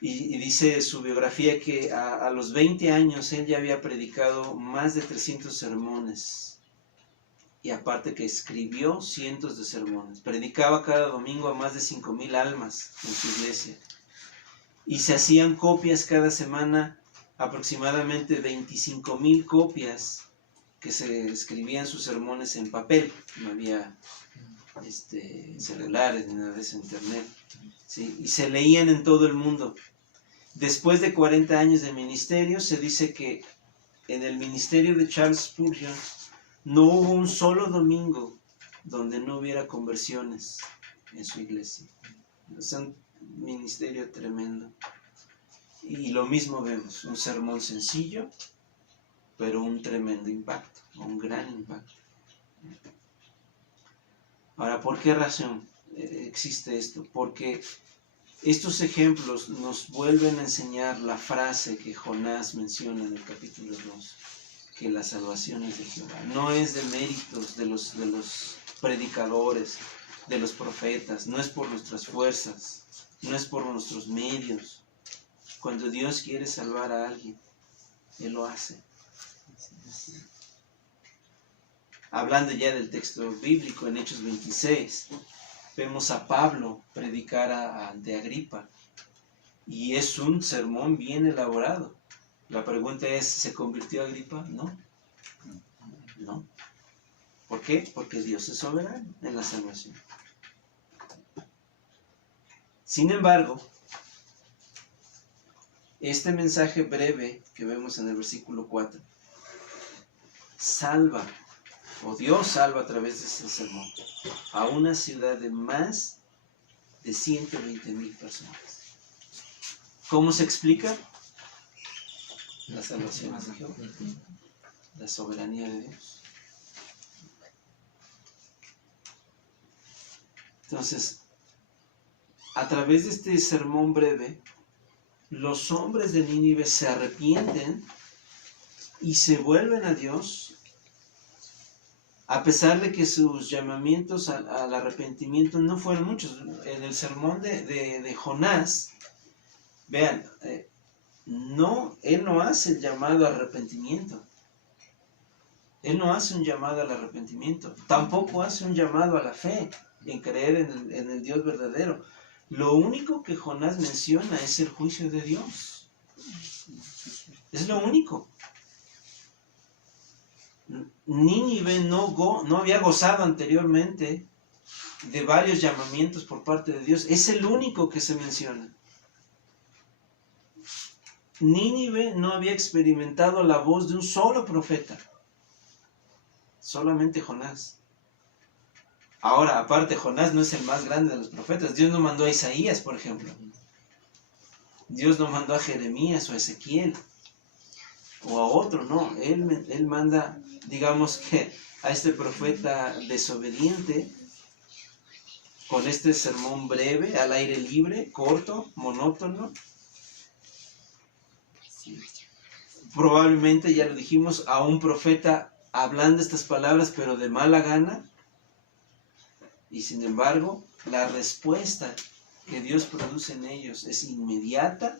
y dice su biografía que a los 20 años él ya había predicado más de 300 sermones y aparte que escribió cientos de sermones. Predicaba cada domingo a más de 5,000 almas en su iglesia y se hacían copias cada semana, aproximadamente 25,000 copias que se escribían sus sermones en papel. No había celulares ni nada de eso, internet, ¿sí? Y se leían en todo el mundo. Después de 40 años de ministerio, se dice que en el ministerio de Charles Spurgeon no hubo un solo domingo donde no hubiera conversiones en su iglesia. Es un ministerio tremendo. Y lo mismo vemos, un sermón sencillo, pero un tremendo impacto, un gran impacto. Ahora, ¿por qué razón existe esto? Porque estos ejemplos nos vuelven a enseñar la frase que Jonás menciona en el capítulo 2, que la salvación es de Jehová. No es de méritos de los predicadores, de los profetas, no es por nuestras fuerzas, no es por nuestros medios. Cuando Dios quiere salvar a alguien, Él lo hace. Hablando ya del texto bíblico, en Hechos 26, vemos a Pablo predicar ante Agripa. Y es un sermón bien elaborado. La pregunta es, ¿se convirtió Agripa? No. No. ¿Por qué? Porque Dios es soberano en la salvación. Sin embargo, este mensaje breve que vemos en el versículo 4, salva, o Dios salva a través de este sermón, a una ciudad de más de 120,000 personas. ¿Cómo se explica? La salvación de Jehová, la soberanía de Dios. Entonces, a través de este sermón breve, los hombres de Nínive se arrepienten y se vuelven a Dios, a pesar de que sus llamamientos al arrepentimiento no fueron muchos. En el sermón de Jonás, vean, él no hace el llamado al arrepentimiento. Él no hace un llamado al arrepentimiento. Tampoco hace un llamado a la fe, en creer en el Dios verdadero. Lo único que Jonás menciona es el juicio de Dios. Es lo único. Nínive no había gozado anteriormente de varios llamamientos por parte de Dios. Es el único que se menciona. Nínive no había experimentado la voz de un solo profeta. Solamente Jonás. Ahora, aparte, Jonás no es el más grande de los profetas. Dios no mandó a Isaías, por ejemplo. Dios no mandó a Jeremías o a Ezequiel o a otro, no. Él manda, digamos que a este profeta desobediente con este sermón breve, al aire libre, corto, monótono. Probablemente, ya lo dijimos, a un profeta hablando estas palabras, pero de mala gana. Y sin embargo, la respuesta que Dios produce en ellos es inmediata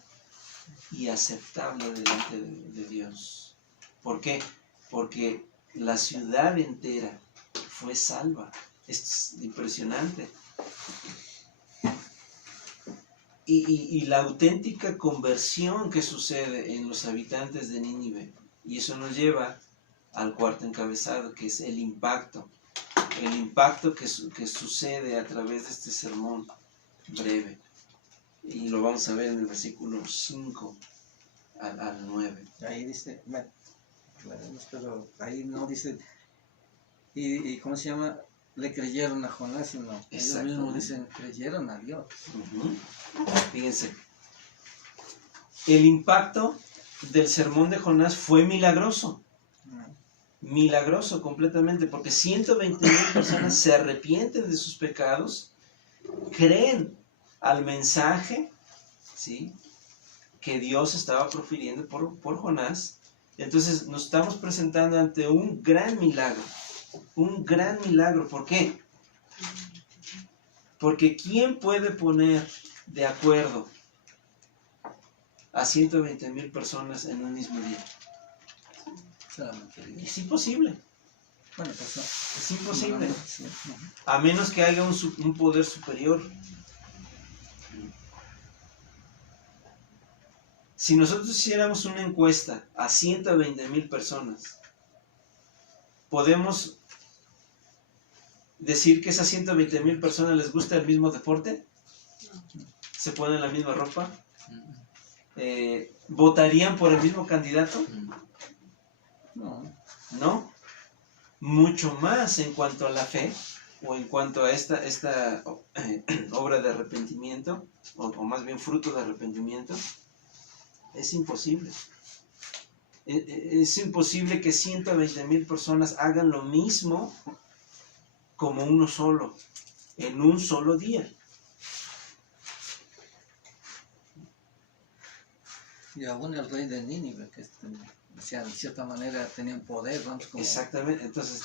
y aceptable delante de Dios. ¿Por qué? Porque la ciudad entera fue salva. Es impresionante. Y la auténtica conversión que sucede en los habitantes de Nínive. Y eso nos lleva al cuarto encabezado, que es el impacto. El impacto que sucede a través de este sermón breve. Y lo vamos a ver en el versículo 5 al 9. Ahí dice, bueno, pero ahí no dice, y ¿cómo se llama? Le creyeron a Jonás, sino ellos mismos dicen, creyeron a Dios. Fíjense, el impacto del sermón de Jonás fue milagroso. Milagroso completamente, porque 120,000 personas se arrepienten de sus pecados, creen al mensaje, ¿sí?, que Dios estaba profiriendo por Jonás. Entonces nos estamos presentando ante un gran milagro. Un gran milagro. ¿Por qué? Porque ¿quién puede poner de acuerdo a 120,000 personas en un mismo día? Es imposible. Bueno, pues no. Es imposible. Sí, A menos que haya un poder superior. Si nosotros hiciéramos una encuesta a 120,000 personas, ¿podemos decir que esas 120,000 personas les gusta el mismo deporte? ¿Se ponen la misma ropa? ¿Votarían por el mismo candidato? no. ¿No? Mucho más en cuanto a la fe, o en cuanto a esta obra de arrepentimiento, o más bien fruto de arrepentimiento. Es imposible. Es imposible que 120,000 personas hagan lo mismo como uno solo, en un solo día. Y aún el rey de Nínive, que decía, de cierta manera tenían poder, vamos, como... Exactamente. Entonces,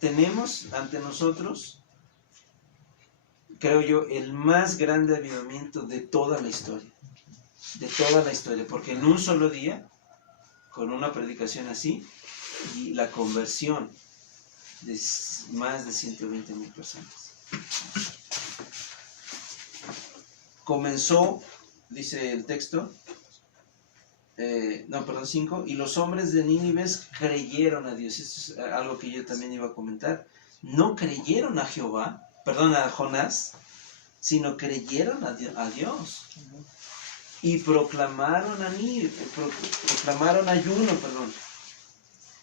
tenemos ante nosotros, creo yo, el más grande avivamiento de toda la historia. De toda la historia. Porque en un solo día, con una predicación así, y la conversión de más de 120,000 personas. Comenzó, dice el texto, 5, y los hombres de Nínive creyeron a Dios. Esto es algo que yo también iba a comentar. No creyeron a a Jonás, sino creyeron a Dios. Y proclamaron ayuno.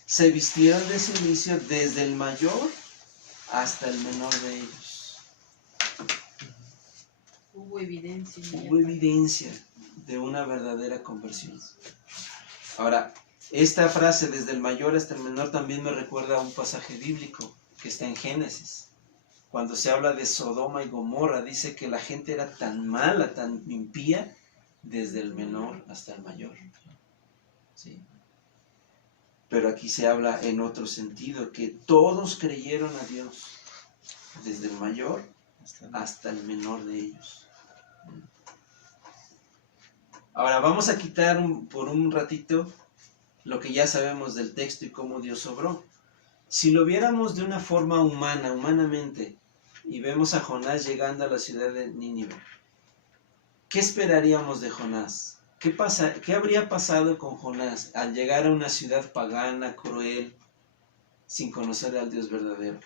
Se vistieron de cilicio desde el mayor hasta el menor de ellos. Hubo evidencia. Hubo evidencia de una verdadera conversión. Ahora, esta frase, desde el mayor hasta el menor, también me recuerda a un pasaje bíblico que está en Génesis. Cuando se habla de Sodoma y Gomorra, dice que la gente era tan mala, tan impía, desde el menor hasta el mayor. ¿Sí? Pero aquí se habla en otro sentido, que todos creyeron a Dios, desde el mayor hasta el menor de ellos. Ahora vamos a quitar por un ratito lo que ya sabemos del texto y cómo Dios obró. Si lo viéramos de una forma humanamente, y vemos a Jonás llegando a la ciudad de Nínive, ¿qué esperaríamos de Jonás? ¿Qué habría pasado con Jonás al llegar a una ciudad pagana, cruel, sin conocer al Dios verdadero?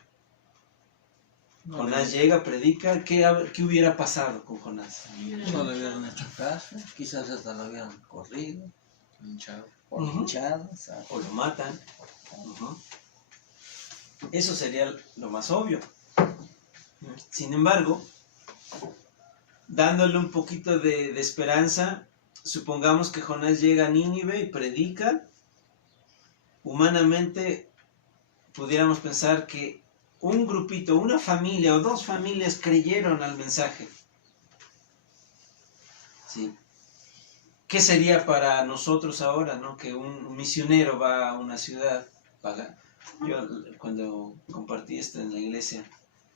Jonás llega, predica, ¿qué hubiera pasado con Jonás? No le hubieran hecho caso, quizás hasta lo hubieran corrido, Hinchado. o linchado, ¿sabes? O lo matan. Eso sería lo más obvio. Sin embargo, dándole un poquito de esperanza, supongamos que Jonás llega a Nínive y predica. Humanamente pudiéramos pensar que un grupito, una familia o dos familias creyeron al mensaje. ¿Sí? ¿Qué sería para nosotros ahora, no? Que un misionero va a una ciudad, yo cuando compartí esto en la iglesia,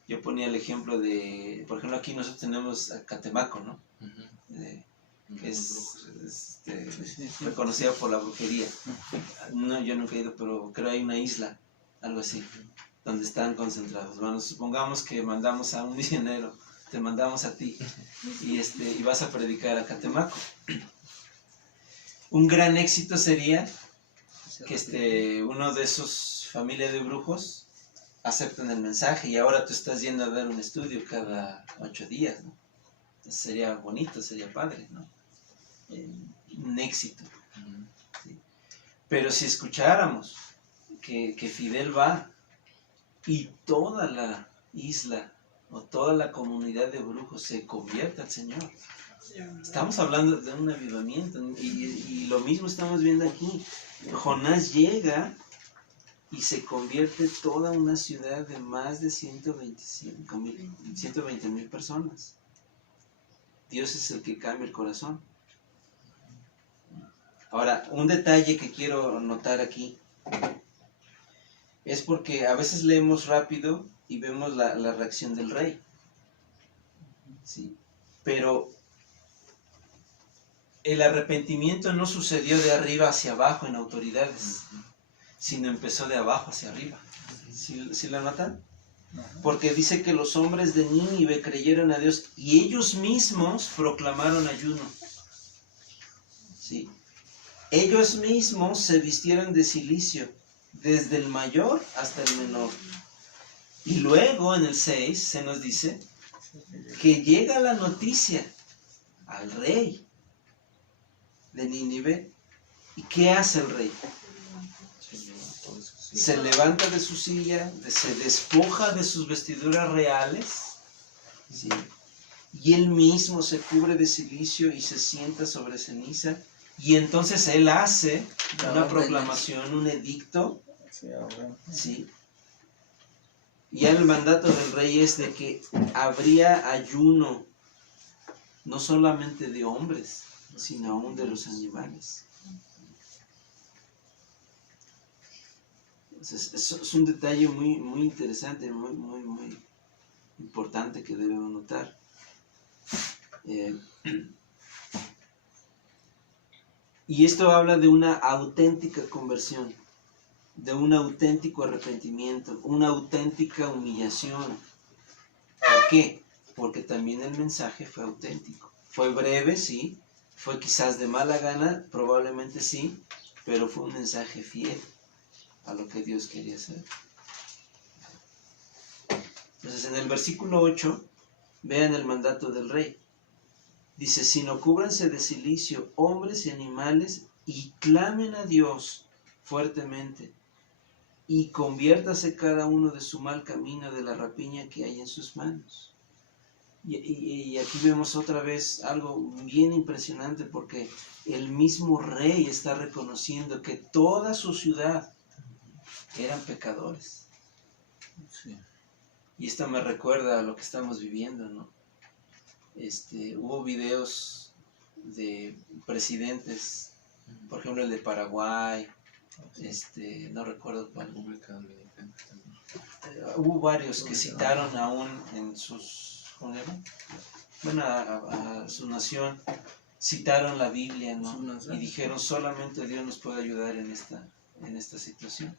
yo ponía el ejemplo de, por ejemplo, aquí nosotros tenemos a Catemaco, ¿no? Que es reconocida por la brujería. No, yo nunca he ido, pero creo que hay una isla, algo así, donde están concentrados. Bueno, supongamos que mandamos a un misionero, te mandamos a ti, y vas a predicar a Catemaco. Un gran éxito sería que uno de esos familias de brujos acepten el mensaje, y ahora tú estás yendo a dar un estudio cada 8 días, ¿no? Sería bonito, sería padre, ¿no? Un éxito. ¿Sí? Pero si escucháramos que Fidel va y toda la isla o toda la comunidad de brujos se convierte al Señor, estamos hablando de un avivamiento, y lo mismo estamos viendo aquí. Jonás llega y se convierte toda una ciudad de más de 120,000 personas. Dios es el que cambia el corazón. Ahora, un detalle que quiero notar aquí es porque a veces leemos rápido y vemos la reacción del rey. ¿Sí? Pero el arrepentimiento no sucedió de arriba hacia abajo en autoridades, sino empezó de abajo hacia arriba. ¿Sí lo notan? Porque dice que los hombres de Nínive creyeron a Dios y ellos mismos proclamaron ayuno. ¿Sí? Ellos mismos se vistieron de cilicio, desde el mayor hasta el menor. Y luego en el 6 se nos dice que llega la noticia al rey de Nínive. ¿Y qué hace el rey? Se levanta de su silla, se despoja de sus vestiduras reales, ¿sí? Y él mismo se cubre de cilicio y se sienta sobre ceniza, y entonces él hace una proclamación, un edicto, ¿sí? Y el mandato del rey es de que habría ayuno, no solamente de hombres, sino aún de los animales. Es un detalle muy, muy interesante, muy, muy, muy importante que debemos notar. Y esto habla de una auténtica conversión, de un auténtico arrepentimiento, una auténtica humillación. ¿Por qué? Porque también el mensaje fue auténtico. Fue breve, sí, fue quizás de mala gana, probablemente sí, pero fue un mensaje fiel a lo que Dios quería hacer. Entonces en el versículo 8, vean el mandato del rey. Dice, sino cúbranse de cilicio hombres y animales y clamen a Dios fuertemente, y conviértase cada uno de su mal camino, de la rapiña que hay en sus manos. Y aquí vemos otra vez algo bien impresionante, porque el mismo rey está reconociendo que toda su ciudad eran pecadores. Sí. Y esto me recuerda a lo que estamos viviendo, ¿no? Hubo videos de presidentes, por ejemplo el de Paraguay, no recuerdo cuál. República Dominicana también. Hubo varios que citaron aún en sus, ¿cómo se llama? Bueno, a su nación, citaron la Biblia, ¿no? Y dijeron, solamente Dios nos puede ayudar en esta situación.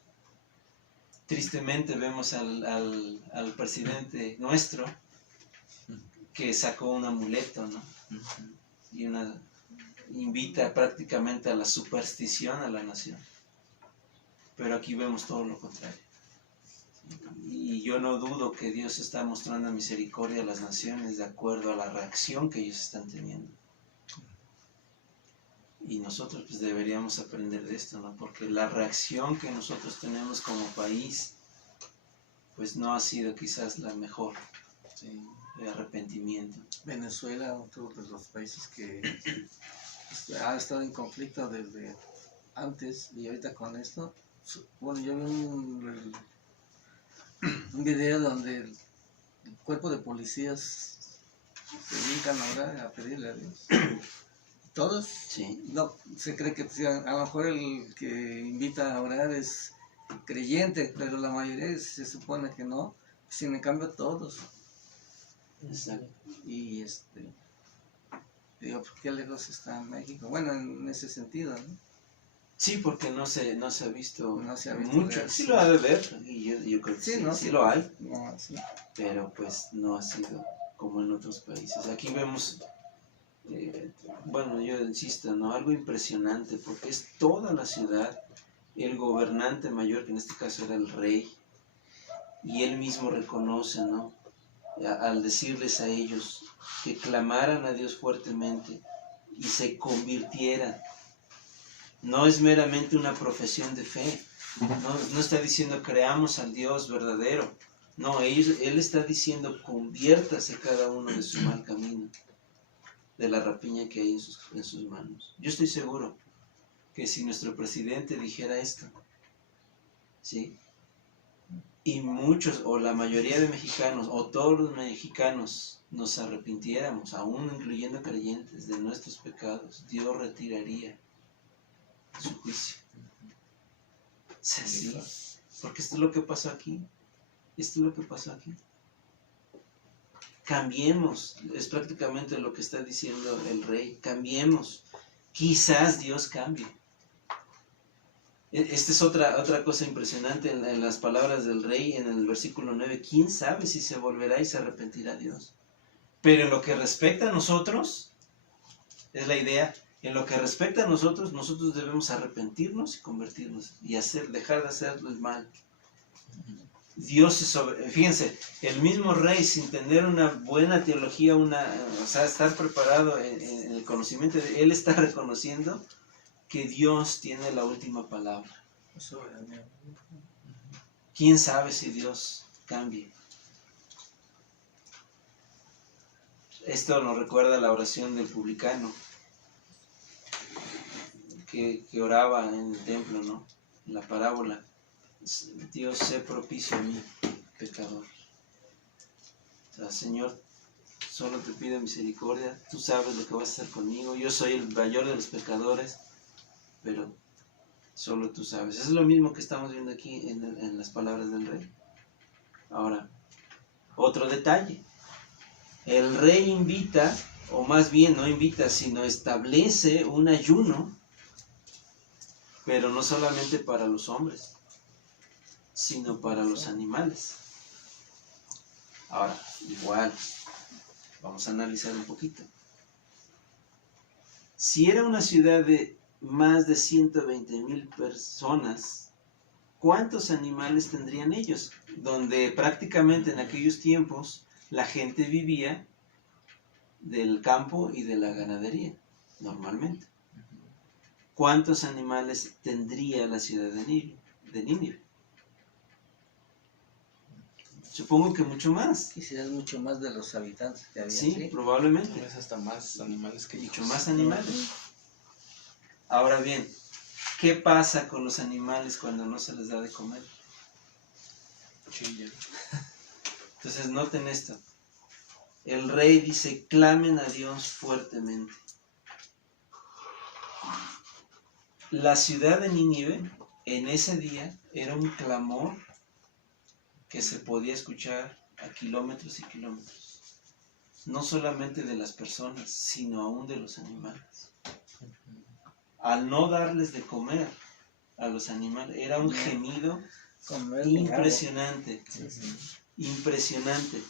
Tristemente vemos al presidente nuestro que sacó un amuleto, ¿no? Y invita prácticamente a la superstición a la nación. Pero aquí vemos todo lo contrario. Y yo no dudo que Dios está mostrando misericordia a las naciones de acuerdo a la reacción que ellos están teniendo. Y nosotros pues deberíamos aprender de esto, ¿no? Porque la reacción que nosotros tenemos como país pues no ha sido quizás la mejor. ¿sí? De arrepentimiento. Venezuela, otro de los países que ha estado en conflicto desde antes y ahorita con esto. Bueno, yo vi un video donde el cuerpo de policías se dedican a orar, a pedirle a Dios. Todos, Sí. no, se cree que a lo mejor el que invita a orar es creyente, pero la mayoría se supone que no. Sin en cambio todos. Exacto. Y digo, ¿por qué lejos está México? Bueno, en ese sentido, ¿no? Sí, porque no se ha visto, No se ha visto mucho. real, Sí sí. lo ha de ver, y yo creo que Sí, sí, ¿no? sí lo hay, No, sí. pero pues no ha sido como en otros países. Aquí vemos, bueno, yo insisto, ¿no? Algo impresionante, porque es toda la ciudad, el gobernante mayor, que en este caso era el rey, y él mismo reconoce, ¿no? Al decirles a ellos que clamaran a Dios fuertemente y se convirtieran. No es meramente una profesión de fe. No está diciendo creamos al Dios verdadero. No, él está diciendo conviértase cada uno de su mal camino, de la rapiña que hay en sus manos. Yo estoy seguro que si nuestro presidente dijera esto, ¿sí? Y muchos, o la mayoría de mexicanos, o todos los mexicanos, nos arrepintiéramos, aún incluyendo creyentes, de nuestros pecados, Dios retiraría su juicio. Sí, porque esto es lo que pasó aquí. Esto es lo que pasó aquí. Cambiemos, es prácticamente lo que está diciendo el rey. Cambiemos. Quizás Dios cambie. Esta es otra cosa impresionante en las palabras del rey en el versículo 9. ¿Quién sabe si se volverá y se arrepentirá Dios? Pero en lo que respecta a nosotros, es la idea, en lo que respecta a nosotros, nosotros debemos arrepentirnos y convertirnos y dejar de hacer el mal. Dios es fíjense, el mismo rey, sin tener una buena teología, o sea, estar preparado en el conocimiento, él está reconociendo que Dios tiene la última palabra. ¿Quién sabe si Dios cambie? Esto nos recuerda la oración del publicano que oraba en el templo, ¿no? En la parábola. Dios, sé propicio a mí, pecador. O sea, Señor, solo te pido misericordia. Tú sabes lo que vas a hacer conmigo. Yo soy el mayor de los pecadores, pero solo tú sabes. Eso es lo mismo que estamos viendo aquí en las palabras del rey. Ahora, otro detalle. El rey invita, o más bien no invita, sino establece un ayuno, pero no solamente para los hombres, sino para los animales. Ahora, igual, vamos a analizar un poquito. Si era una ciudad de más de 120,000 personas, ¿cuántos animales tendrían ellos? Donde prácticamente en aquellos tiempos la gente vivía del campo y de la ganadería, normalmente. ¿Cuántos animales tendría la ciudad de Nínive? Supongo que mucho más. Quizás mucho más de los habitantes que había. Sí, probablemente. Es hasta más animales que Mucho hijos. más animales. Ahora bien, ¿qué pasa con los animales cuando no se les da de comer? Chillan. Entonces noten esto. El rey dice, clamen a Dios fuertemente. La ciudad de Nínive en ese día era un clamor que se podía escuchar a kilómetros y kilómetros. No solamente de las personas, sino aún de los animales. Al no darles de comer a los animales, era un gemido impresionante. Impresionante.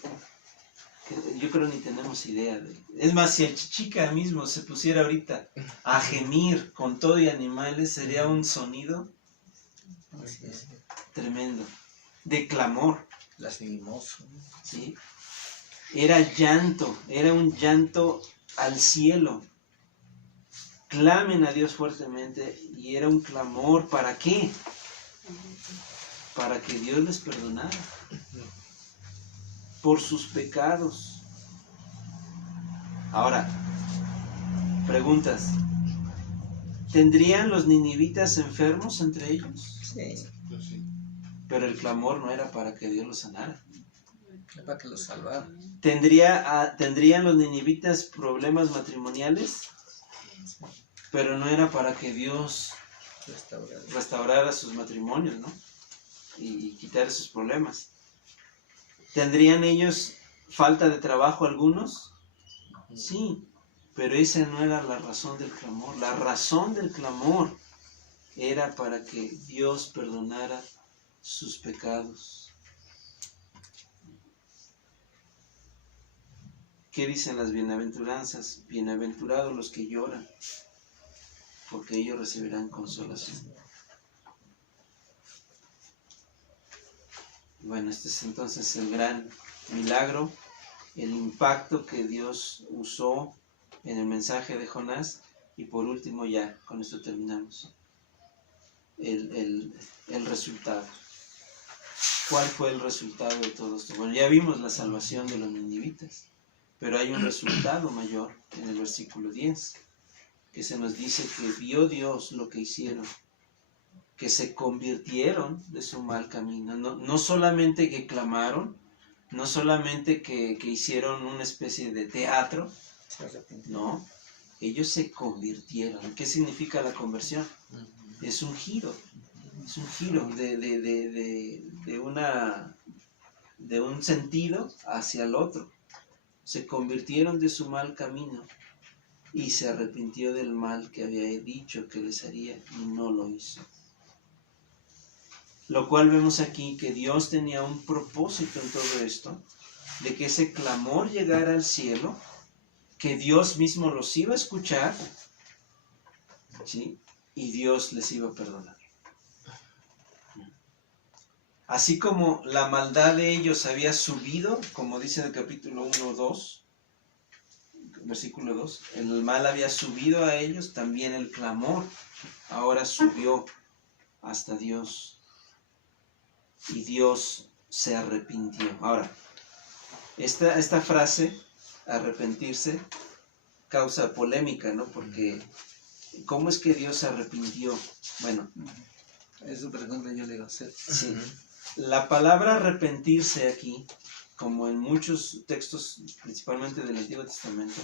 Yo creo ni tenemos idea de... Es más, si el Chichica mismo se pusiera ahorita a gemir con todo y animales, sería un sonido tremendo, de clamor. Lastimoso. ¿Sí? Era llanto, era un llanto al cielo. Clamen a Dios fuertemente, y era un clamor, ¿para qué? Para que Dios les perdonara. por sus pecados. Ahora, preguntas. ¿Tendrían los ninivitas enfermos entre ellos? Sí, Pues sí. Pero el clamor no era para que Dios los sanara. para que los salvara. ¿Tendrían los ninivitas problemas matrimoniales? Pero no era para que Dios restaurara sus matrimonios, ¿no? Y quitar esos problemas. ¿Tendrían ellos falta de trabajo algunos? Sí, pero esa no era la razón del clamor. La razón del clamor era para que Dios perdonara sus pecados. ¿Qué dicen las bienaventuranzas? Bienaventurados los que lloran, porque ellos recibirán consolación. Bueno, este es entonces el gran milagro, el impacto que Dios usó en el mensaje de Jonás. Y por último, ya con esto terminamos, el resultado. ¿Cuál fue el resultado de todo esto? Bueno, ya vimos la salvación de los ninivitas, pero hay un resultado mayor en el versículo 10, que se nos dice que vio Dios lo que hicieron, que se convirtieron de su mal camino. No solamente que clamaron, no solamente que hicieron una especie de teatro, no, ellos se convirtieron. ¿Qué significa la conversión? Es un giro de un sentido hacia el otro. Se convirtieron de su mal camino y se arrepintió del mal que había dicho que les haría y no lo hizo. Lo cual vemos aquí que Dios tenía un propósito en todo esto, de que ese clamor llegara al cielo, que Dios mismo los iba a escuchar, ¿sí? Y Dios les iba a perdonar. Así como la maldad de ellos había subido, como dice en el capítulo 1-2, versículo 2, el mal había subido a ellos, también el clamor ahora subió hasta Dios. Y Dios se arrepintió. Ahora, esta frase, arrepentirse, causa polémica, ¿no? Porque, ¿cómo es que Dios se arrepintió? Bueno, Esa pregunta yo le iba a hacer. sí. La palabra arrepentirse aquí, como en muchos textos, principalmente del Antiguo Testamento,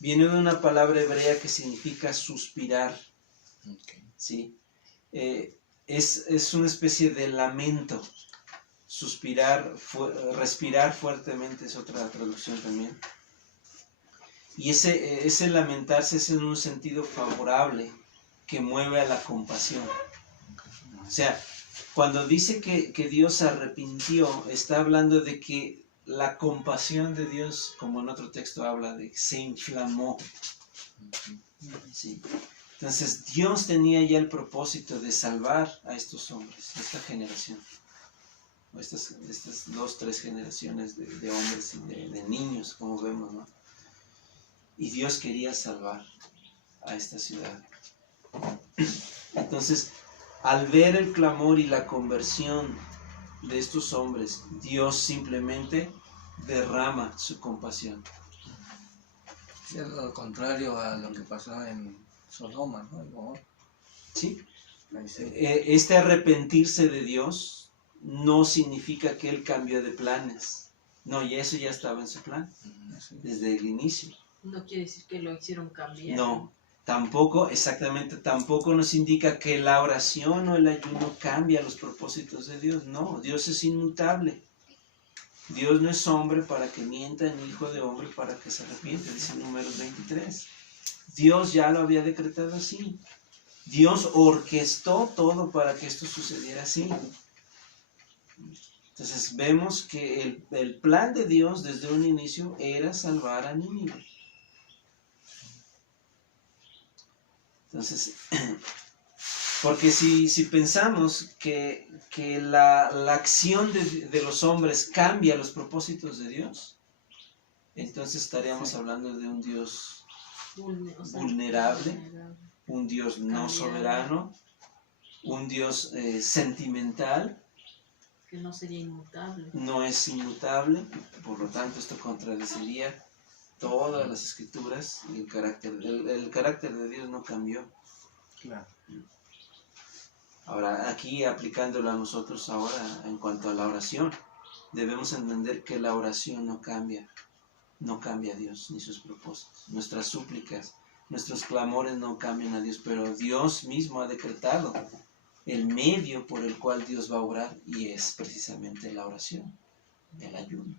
viene de una palabra hebrea que significa suspirar, ¿sí? Es una especie de lamento. Suspirar, respirar fuertemente es otra traducción también. Y ese lamentarse es en un sentido favorable que mueve a la compasión. O sea, cuando dice que Dios se arrepintió, está hablando de que la compasión de Dios, como en otro texto habla, de que se inflamó. Sí. Entonces Dios tenía ya el propósito de salvar a estos hombres, a esta generación, o estas 2-3 generaciones de hombres y de niños, como vemos, ¿no? Y Dios quería salvar a esta ciudad. Entonces, al ver el clamor y la conversión de estos hombres, Dios simplemente derrama su compasión. Es lo contrario a lo que pasó en Sodoma, ¿no? ¿Sí? Ahí sí. Este arrepentirse de Dios no significa que Él cambió de planes. No, y eso ya estaba en su plan, desde el inicio. No quiere decir que lo hicieron cambiar. No, tampoco nos indica que la oración o el ayuno cambia los propósitos de Dios. No, Dios es inmutable. Dios no es hombre para que mienta, ni hijo de hombre para que se arrepiente, dice Números 23. Dios ya lo había decretado así. Dios orquestó todo para que esto sucediera así. Entonces vemos que el plan de Dios desde un inicio era salvar a Nínive. Entonces, porque si pensamos que la acción de los hombres cambia los propósitos de Dios, entonces estaríamos hablando de un Dios vulnerable, un Dios no soberano, un Dios sentimental, Que no sería inmutable. No es inmutable, por lo tanto esto contradeciría todas las escrituras y el carácter de Dios no cambió. Claro. Ahora, aquí aplicándolo a nosotros ahora en cuanto a la oración, debemos entender que la oración no cambia a Dios ni sus propósitos. Nuestras súplicas, nuestros clamores no cambian a Dios, pero Dios mismo ha decretado el medio por el cual Dios va a orar, y es precisamente la oración, el ayuno.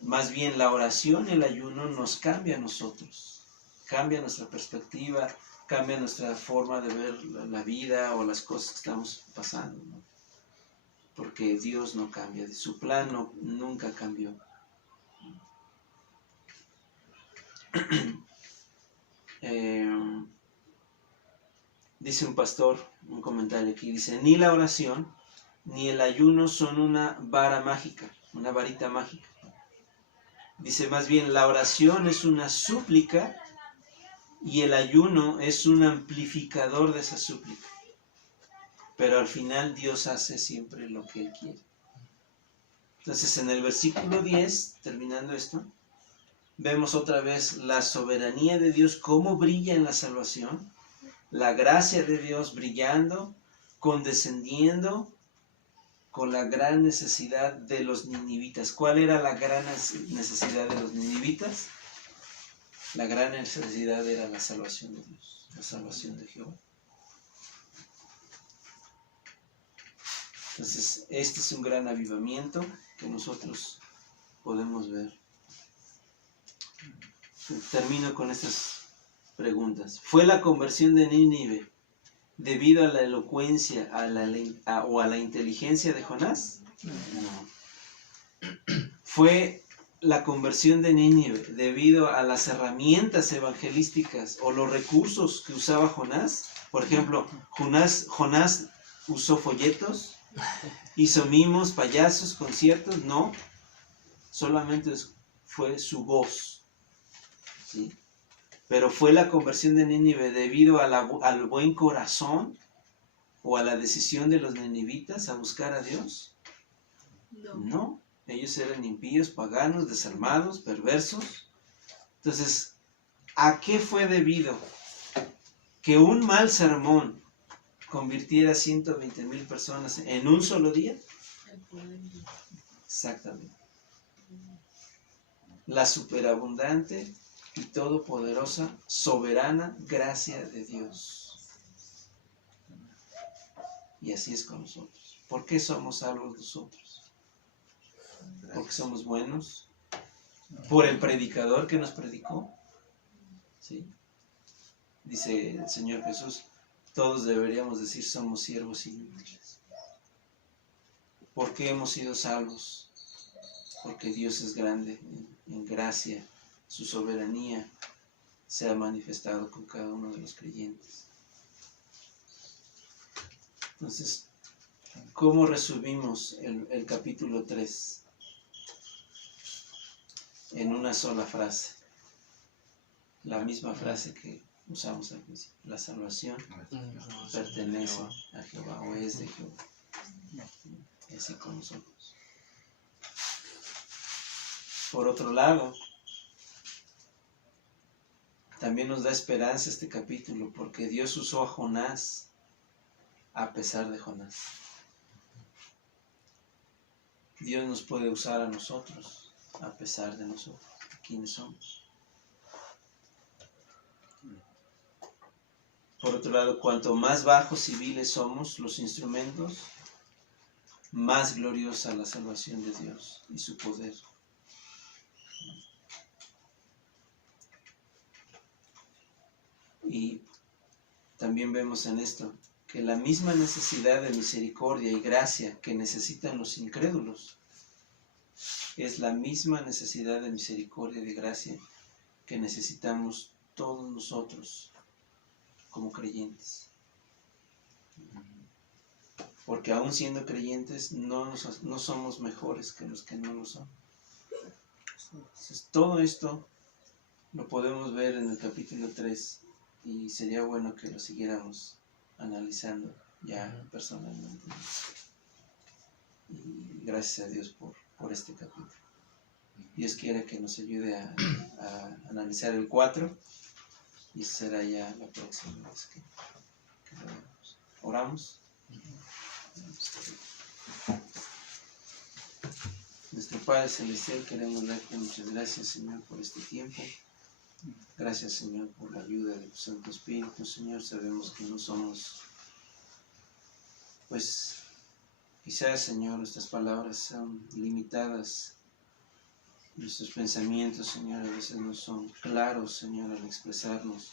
Más bien la oración y el ayuno nos cambia a nosotros, cambia nuestra perspectiva, cambia nuestra forma de ver la vida o las cosas que estamos pasando, ¿no? Porque Dios no cambia, su plan nunca cambió. Dice un pastor, un comentario aquí, dice: ni la oración ni el ayuno son una vara mágica, una varita mágica. Dice más bien, la oración es una súplica y el ayuno es un amplificador de esa súplica. Pero al final Dios hace siempre lo que Él quiere. Entonces en el versículo 10, terminando esto, vemos otra vez la soberanía de Dios, cómo brilla en la salvación, la gracia de Dios brillando, condescendiendo con la gran necesidad de los ninivitas. ¿Cuál era la gran necesidad de los ninivitas? La gran necesidad era la salvación de Dios, la salvación de Jehová. Entonces, este es un gran avivamiento que nosotros podemos ver. Termino con estas preguntas. ¿Fue la conversión de Nínive debido a la elocuencia o a la inteligencia de Jonás? No. ¿Fue la conversión de Nínive debido a las herramientas evangelísticas o los recursos que usaba Jonás? Por ejemplo, Jonás usó folletos, hizo mimos, payasos, conciertos. No, solamente fue su voz, ¿sí? Pero ¿fue la conversión de Nínive debido al buen corazón o a la decisión de los ninivitas a buscar a Dios? No, ellos eran impíos, paganos, desalmados, perversos. Entonces, ¿a qué fue debido que un mal sermón convirtiera a 120,000 personas en un solo día? Exactamente. La superabundante y todopoderosa, soberana gracia de Dios. Y así es con nosotros. ¿Por qué somos salvos nosotros? ¿Porque somos buenos? ¿Por el predicador que nos predicó? ¿Sí? Dice el Señor Jesús, todos deberíamos decir somos siervos inútiles. ¿Por qué hemos sido salvos? Porque Dios es grande en gracia. Su soberanía se ha manifestado con cada uno de los creyentes. Entonces, ¿cómo resumimos el capítulo 3? En una sola frase. La misma frase que usamos al principio. La salvación pertenece a Jehová o es de Jehová. Y así con nosotros. Por otro lado, también nos da esperanza este capítulo, porque Dios usó a Jonás a pesar de Jonás. Dios nos puede usar a nosotros a pesar de nosotros. ¿Quiénes somos? Por otro lado, cuanto más bajos y viles somos los instrumentos, más gloriosa la salvación de Dios y su poder. Y también vemos en esto que la misma necesidad de misericordia y gracia que necesitan los incrédulos es la misma necesidad de misericordia y de gracia que necesitamos todos nosotros como creyentes. Porque aún siendo creyentes no somos mejores que los que no lo son. Entonces, todo esto lo podemos ver en el capítulo 3 y sería bueno que lo siguiéramos analizando ya personalmente. Y gracias a Dios por este capítulo. Dios quiera que nos ayude a analizar el 4 y será ya la próxima vez que lo veamos. Oramos. Nuestro Padre Celestial, queremos darte muchas gracias, Señor, por este tiempo. Gracias, Señor, por la ayuda de tu Santo Espíritu. Señor, sabemos que no somos, pues, quizás, Señor, nuestras palabras son limitadas. Nuestros pensamientos, Señor, a veces no son claros, Señor, al expresarnos.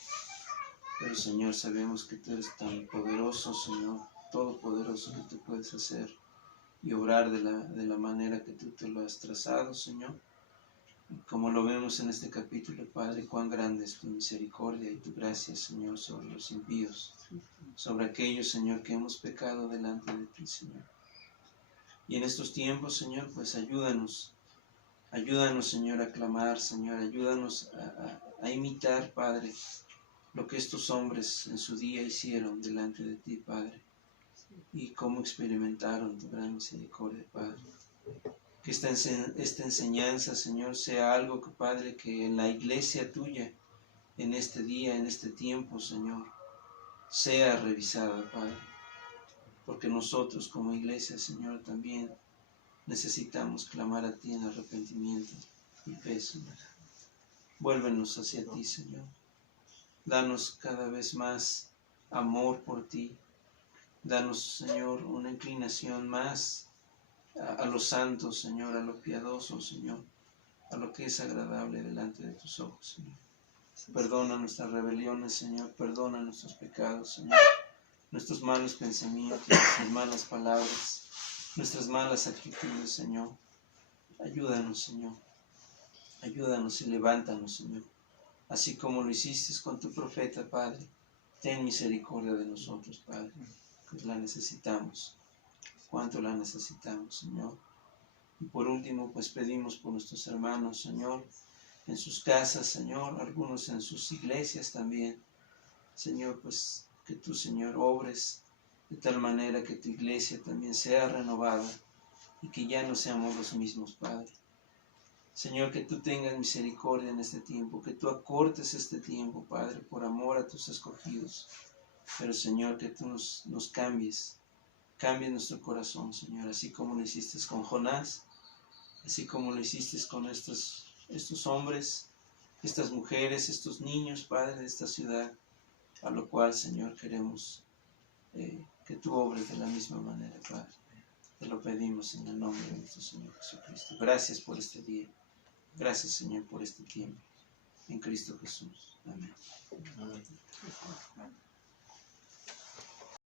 Pero, Señor, sabemos que tú eres tan poderoso, Señor, todopoderoso, que tú puedes hacer y obrar de la manera que tú te lo has trazado, Señor. Y como lo vemos en este capítulo, Padre, cuán grande es tu misericordia y tu gracia, Señor, sobre los impíos, sobre aquellos, Señor, que hemos pecado delante de ti, Señor. Y en estos tiempos, Señor, pues ayúdanos, Señor, a clamar, Señor, ayúdanos a imitar, Padre, lo que estos hombres en su día hicieron delante de ti, Padre, y cómo experimentaron tu gran misericordia, Padre. Que esta enseñanza, Señor, sea algo que, Padre, que en la iglesia tuya, en este día, en este tiempo, Señor, sea revisada, Padre. Porque nosotros como iglesia, Señor, también necesitamos clamar a ti en arrepentimiento y fe, Señor. Vuélvenos hacia ti, Señor. Danos cada vez más amor por ti. Danos, Señor, una inclinación más a lo santo, Señor, a lo piadoso, Señor, a lo que es agradable delante de tus ojos, Señor. Perdona nuestras rebeliones, Señor, perdona nuestros pecados, Señor, nuestros malos pensamientos, nuestras malas palabras, nuestras malas actitudes, Señor. Ayúdanos, Señor, ayúdanos y levántanos, Señor, así como lo hiciste con tu profeta, Padre. Ten misericordia de nosotros, Padre, pues la necesitamos. Cuánto la necesitamos, Señor. Y por último, pues pedimos por nuestros hermanos, Señor, en sus casas, Señor, algunos en sus iglesias también. Señor, pues que tú, Señor, obres de tal manera que tu iglesia también sea renovada y que ya no seamos los mismos, Padre. Señor, que tú tengas misericordia en este tiempo, que tú acortes este tiempo, Padre, por amor a tus escogidos. Pero, Señor, que tú nos cambies. Cambia nuestro corazón, Señor, así como lo hiciste con Jonás, así como lo hiciste con estos hombres, estas mujeres, estos niños, Padre, de esta ciudad, a lo cual, Señor, queremos que tú obres de la misma manera, Padre. Te lo pedimos en el nombre de nuestro Señor Jesucristo. Gracias por este día. Gracias, Señor, por este tiempo. En Cristo Jesús. Amén. Amén.